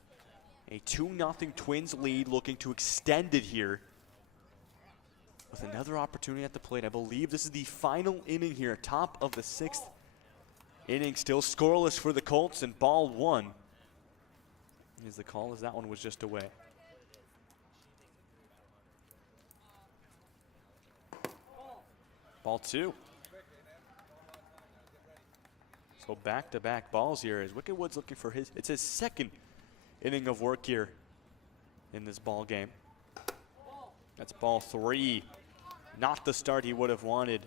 A 2-0 Twins lead, looking to extend it here with another opportunity at the plate. I believe this is the final inning here, top of the 6th inning. Still scoreless for the Colts, and ball 1. is the call, as that one was just away. Ball 2. So back-to-back balls here as Wicked Woods looking for it's his second inning of work here in this ball game. That's ball 3. Not the start he would have wanted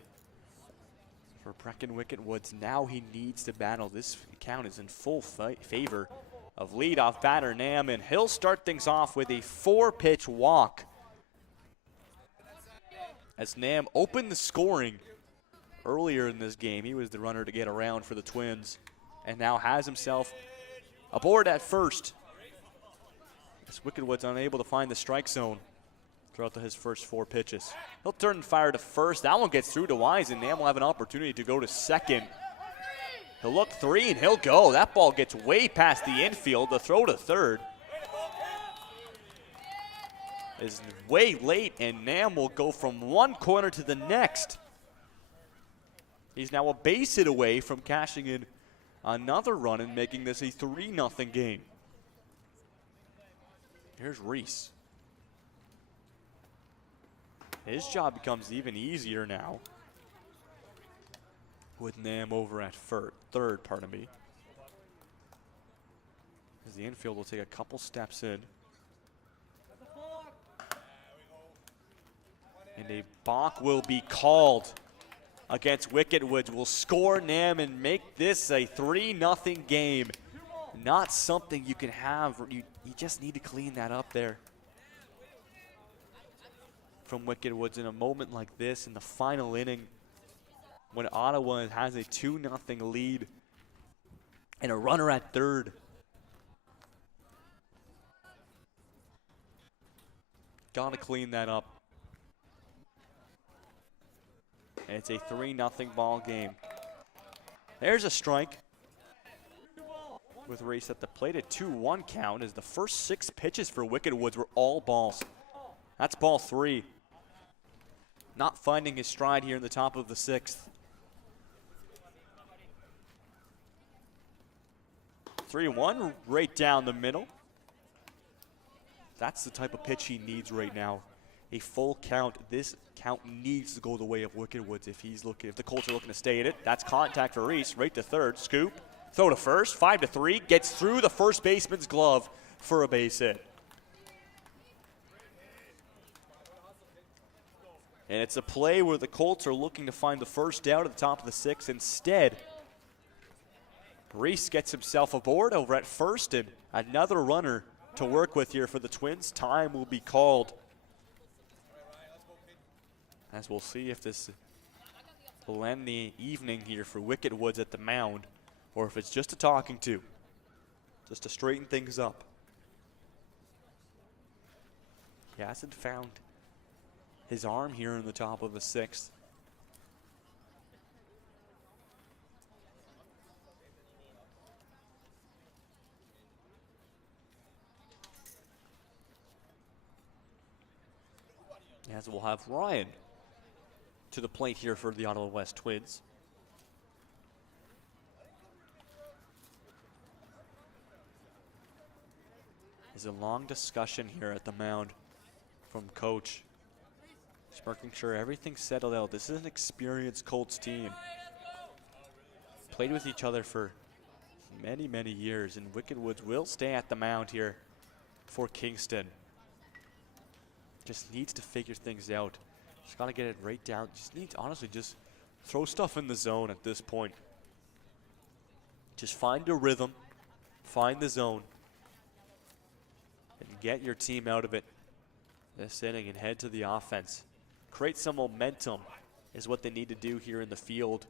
for Brecken Wicked Woods. Now he needs to battle. This count is in full favor of leadoff batter Nam, and he'll start things off with a 4-pitch walk as Nam opened the scoring earlier in this game. He was the runner to get around for the Twins and now has himself aboard at first. As Wicked Woods unable to find the strike zone throughout his first 4 pitches. He'll turn and fire to first. That one gets through to Wise, and Nam will have an opportunity to go to second. He'll look 3 and he'll go. That ball gets way past the infield. The throw to third is way late, and Nam will go from one corner to the next. He's now a base hit away from cashing in another run and making this a 3-0 game. Here's Reese. His job becomes even easier now with Nam over at third, pardon me. As the infield will take a couple steps in. And a balk will be called against Wicked Woods. Will score Nam and make this a 3-0 game. Not something you can have. You just need to clean that up there from Wicked Woods in a moment like this in the final inning when Ottawa has a 2-0 lead and a runner at third. Gotta clean that up. And it's a 3-0 ball game. There's a strike with Reese at the plate. A 2-1 count as the first 6 pitches for Wicked Woods were all balls. That's ball 3. Not finding his stride here in the top of the 6th. 3-1 right down the middle. That's the type of pitch he needs right now. A full count. This count needs to go the way of Wicked Woods if the Colts are looking to stay in it. That's contact for Reese, right to third, scoop, throw to first, 5-3, gets through the first baseman's glove for a base hit. And it's a play where the Colts are looking to find the first out at the top of the 6th. Instead, Reese gets himself aboard over at first, and another runner to work with here for the Twins. Time will be called, as we'll see if this will end the evening here for Wicked Woods at the mound, or if it's just a talking to, just to straighten things up. He hasn't found his arm here in the top of the 6th. As we'll have Ryan to the plate here for the Ottawa West Twins. There's a long discussion here at the mound from Coach. Just making sure everything's settled out. This is an experienced Colts team. Played with each other for many, many years, and Wicked Woods will stay at the mound here for Kingston. Just needs to figure things out. Just got to get it right down. Just needs, honestly, just throw stuff in the zone at this point. Just find a rhythm, find the zone, and get your team out of it this inning and head to the offense. Create some momentum is what they need to do here in the field,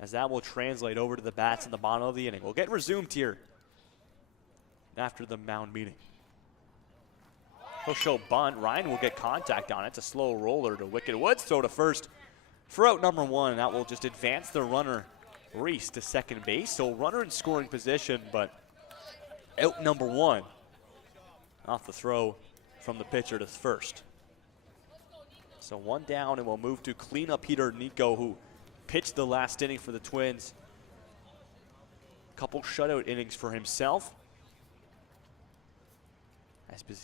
as that will translate over to the bats in the bottom of the inning. We'll get resumed here after the mound meeting. He'll show bunt. Ryan will get contact on it. It's a slow roller to Wicked Woods. Throw to first for out number 1. That will just advance the runner, Reese, to second base. So runner in scoring position, but out number 1 off the throw from the pitcher to first. So 1 down, and we'll move to cleanup hitter Nico, who pitched the last inning for the Twins. Couple shutout innings for himself.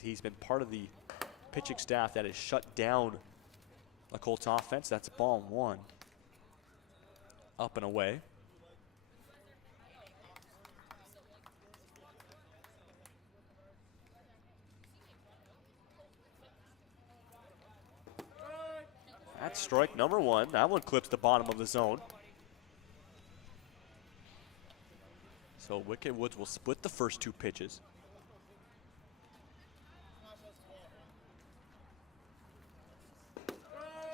He's been part of the pitching staff that has shut down the Colts offense. That's ball one. Up and away. That's strike number one. That one clips the bottom of the zone. So Wicked Woods will split the first two pitches.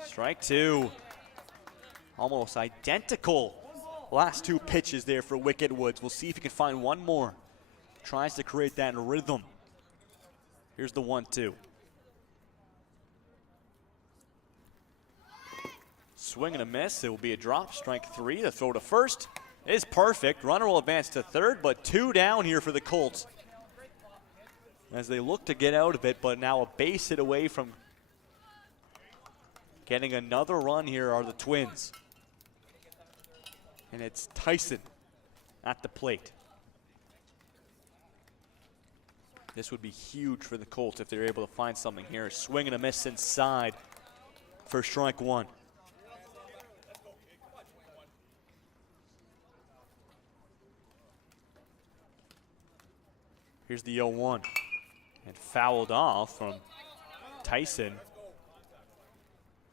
Strike two. Almost identical last two pitches there for Wicked Woods. We'll see if he can find one more. Tries to create that rhythm. Here's the 1-2. Swing and a miss. It will be a drop. Strike three. The throw to first is perfect. Runner will advance to third, but two down here for the Colts as they look to get out of it, but now a base hit away from getting another run here are the Twins. And it's Tyson at the plate. This would be huge for the Colts if they're able to find something here. Swing and a miss inside for strike one. Here's the 0-1. And fouled off from Tyson.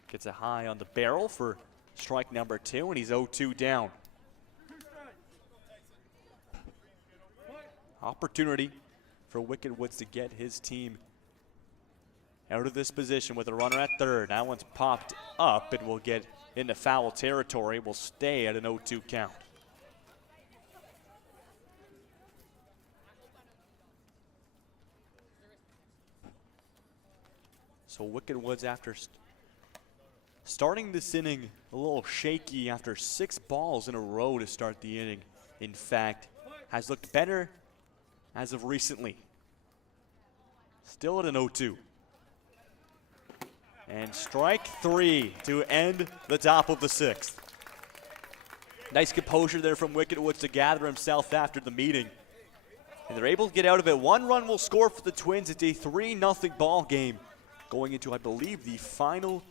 Gets a high on the barrel for strike number two, and he's 0-2 down. Opportunity for Wicked Woods to get his team out of this position with a runner at third. That one's popped up and will get into foul territory. Will stay at an 0-2 count. So Wicked Woods, after starting this inning a little shaky after 6 balls in a row to start the inning, in fact, has looked better as of recently. Still at an 0-2. And strike three to end the top of the 6th. Nice composure there from Wicked Woods to gather himself after the meeting. And they're able to get out of it. 1 run will score for the Twins. It's a 3-0 ball game going into, I believe, the final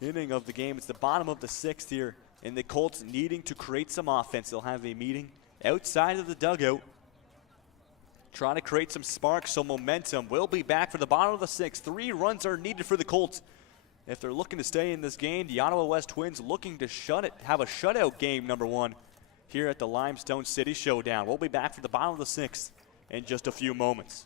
inning of the game. It's the bottom of the 6th here, and the Colts needing to create some offense. They'll have a meeting outside of the dugout, trying to create some sparks, some momentum. We'll be back for the bottom of the 6th. 3 runs are needed for the Colts if they're looking to stay in this game. The Ottawa West Twins looking to have a shutout game number 1 here at the Limestone City Showdown. We'll be back for the bottom of the 6th in just a few moments.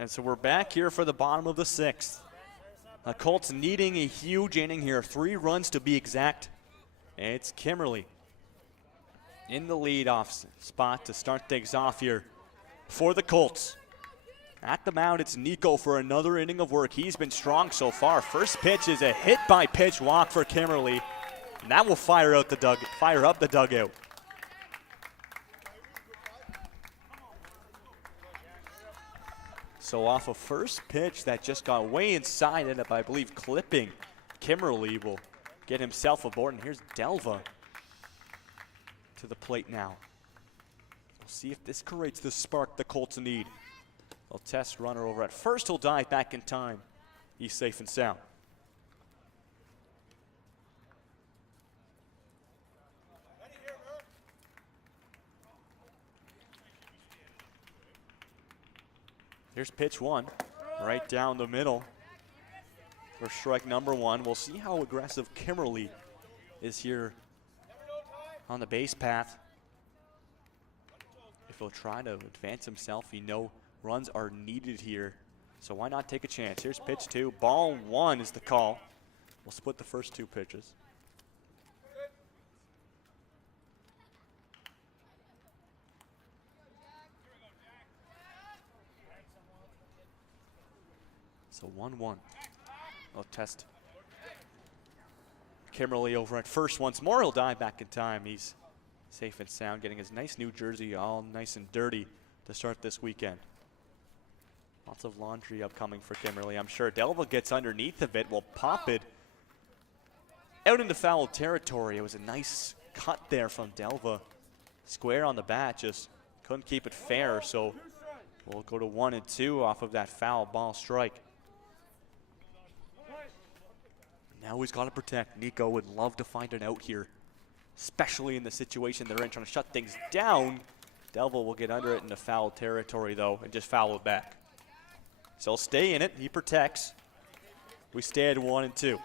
And so we're back here for the bottom of the 6th. The Colts needing a huge inning here, 3 runs to be exact. And it's Kimmerly in the leadoff spot to start things off here for the Colts. At the mound, it's Nico for another inning of work. He's been strong so far. First pitch is a hit-by-pitch walk for Kimmerly, and that will fire up the dugout. So off a first pitch that just got way inside, ended up, I believe, clipping. Kimmerly will get himself aboard, and here's Delva to the plate now. We'll see if this creates the spark the Colts need. They'll test runner over at first. He'll dive back in time. He's safe and sound. Here's pitch one, right down the middle for strike number one. We'll see how aggressive Kimmerly is here on the base path. If he'll try to advance himself, you know runs are needed here, so why not take a chance? Here's pitch two. Ball one is the call. We'll split the first two pitches. So 1-1. We'll test Kimmerly over at first once more. He'll dive back in time. He's safe and sound, getting his nice new jersey all nice and dirty to start this weekend. Lots of laundry upcoming for Kimmerly, I'm sure. Delva gets underneath of it, will pop it out into foul territory. It was a nice cut there from Delva. Square on the bat, just couldn't keep it fair, so we'll go to 1 and 2 off of that foul ball strike. Now he's got to protect. Nico would love to find an out here, especially in the situation they're in, trying to shut things down. Delva will get under it into foul territory, though, and just foul it back. So he'll stay in it. He protects. We stay at 1 and 2.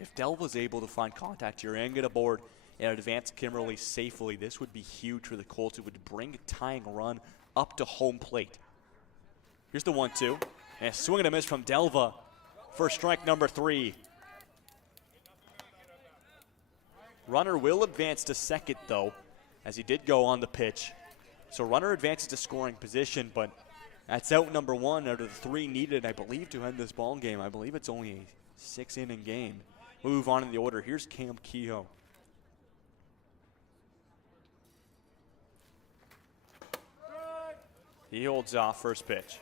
If Delva's able to find contact here and get aboard and advance Kimmerly safely, this would be huge for the Colts. It would bring a tying run up to home plate. Here's the 1-2. And a swing and a miss from Delva for strike number 3. Runner will advance to second, though, as he did go on the pitch. So runner advances to scoring position, but that's out number 1 out of the 3 needed, I believe, to end this ball game. I believe it's only a 6-inning game. Move on in the order. Here's Cam Kehoe. He holds off first pitch.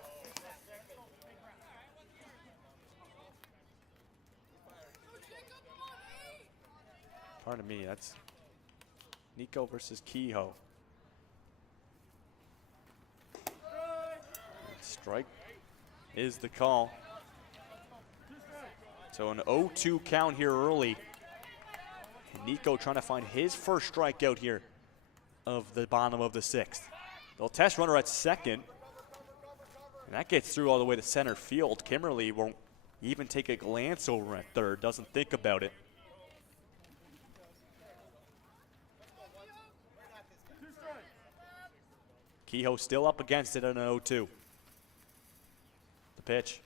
Pardon me, that's Nico versus Kehoe. Strike is the call. So an 0-2 count here early. And Nico trying to find his first strikeout here of the bottom of the 6th. They'll test runner at second. And that gets through all the way to center field. Kimmerly won't even take a glance over at third, doesn't think about it. Kehoe still up against it at an 0-2. The pitch.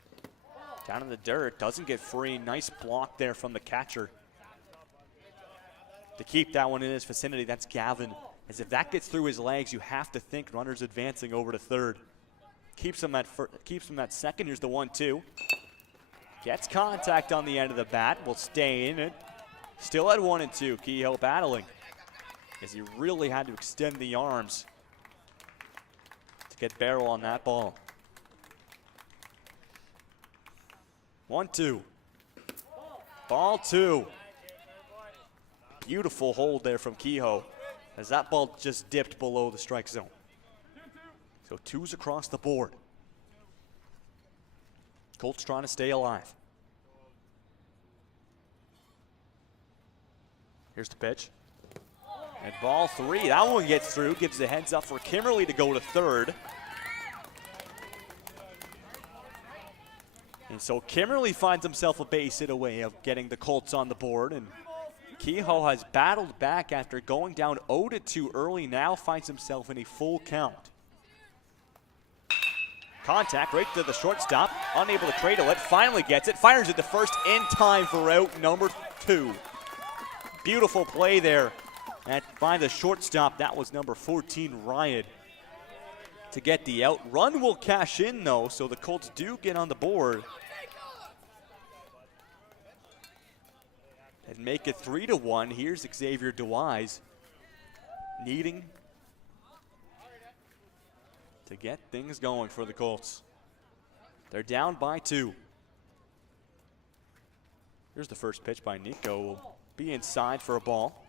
Down in the dirt, doesn't get free. Nice block there from the catcher to keep that one in his vicinity. That's Gavin. As if that gets through his legs, you have to think runner's advancing over to third. Keeps him at second. Here's the 1-2. Gets contact on the end of the bat. Will stay in it. Still at 1 and 2. Kehoe battling, as he really had to extend the arms to get barrel on that ball. 1-2. Ball 2. Beautiful hold there from Kehoe, as that ball just dipped below the strike zone. So 2s across the board. Colts trying to stay alive. Here's the pitch. And ball 3. That one gets through. Gives the heads up for Kimmerly to go to third. And so Kimmerly finds himself a base hit away of getting the Colts on the board. And Kehoe has battled back after going down 0-2 early. Now finds himself in a full count. Contact right to the shortstop. Unable to cradle it. Finally gets it. Fires it to first in time for out number 2. Beautiful play there by the shortstop. That was number 14, Ryan, to get the out. Run will cash in, though, so the Colts do get on the board and make it 3-1. Here's Xavier DeWise needing to get things going for the Colts. They're down by 2. Here's the first pitch by Nico. be inside for a ball.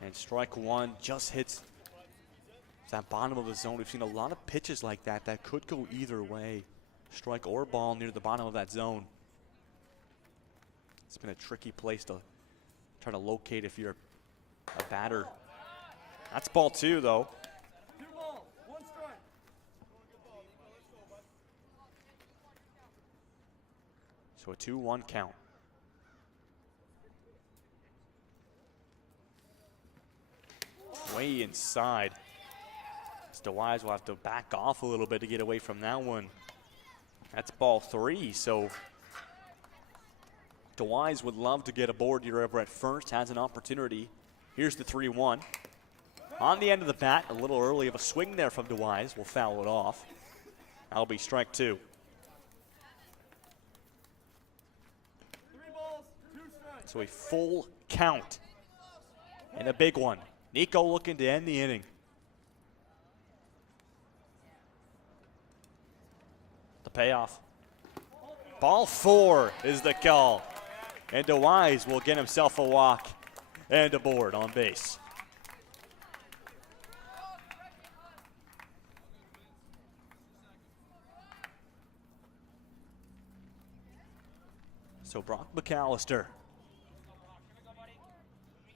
And strike one just hits that bottom of the zone. We've seen a lot of pitches like that that could go either way. Strike or ball near the bottom of that zone. It's been a tricky place to try to locate if you're a batter. That's ball two, though. 2 balls, 1 strike. So a 2-1 count. Way inside. DeWise will have to back off a little bit to get away from that one. That's ball 3, so DeWise would love to get aboard here over at first, has an opportunity. Here's the 3-1. On the end of the bat, a little early of a swing there from DeWise. We'll foul it off. That'll be strike 2. 3 balls, 2 strikes. So a full count and a big one. Nico looking to end the inning. The payoff. Ball 4 is the call. And DeWise will get himself a walk and a board on base. So Brock McAllister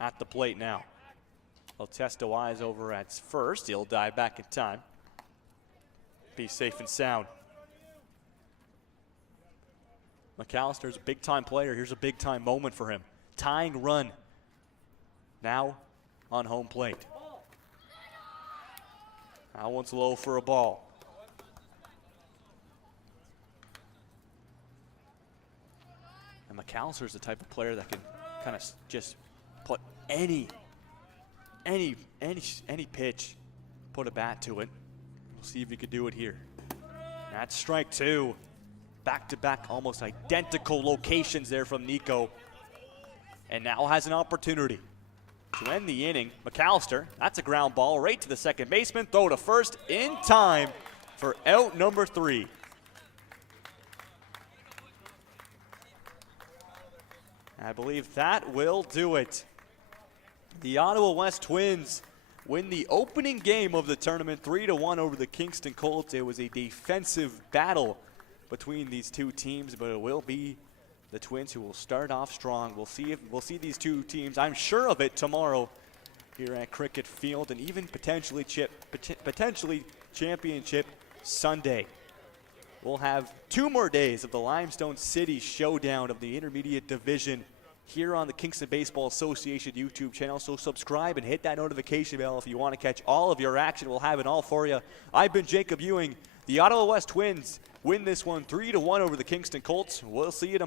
at the plate now. He'll test DeWise over at first. He'll dive back in time. Be safe and sound. McAllister's a big-time player. Here's a big-time moment for him. Tying run now on home plate. That one's low for a ball. And McAllister's the type of player that can kind of just put any pitch, put a bat to it. We'll see if he can do it here. That's strike 2. Back-to-back, almost identical locations there from Nico. And now has an opportunity to end the inning. McAllister, that's a ground ball right to the second baseman. Throw to first in time for out number 3. I believe that will do it. The Ottawa West Twins win the opening game of the tournament 3-1 over the Kingston Colts. It was a defensive battle between these two teams, but it will be the Twins who will start off strong. We'll see these two teams, I'm sure of it, tomorrow here at Cricket Field, and even potentially championship Sunday. We'll have 2 more days of the Limestone City Showdown of the Intermediate Division here on the Kingston Baseball Association YouTube channel. So subscribe and hit that notification bell if you want to catch all of your action. We'll have it all for you. I've been Jacob Ewing. The Ottawa West Twins win this one 3-1 over the Kingston Colts. We'll see you tomorrow.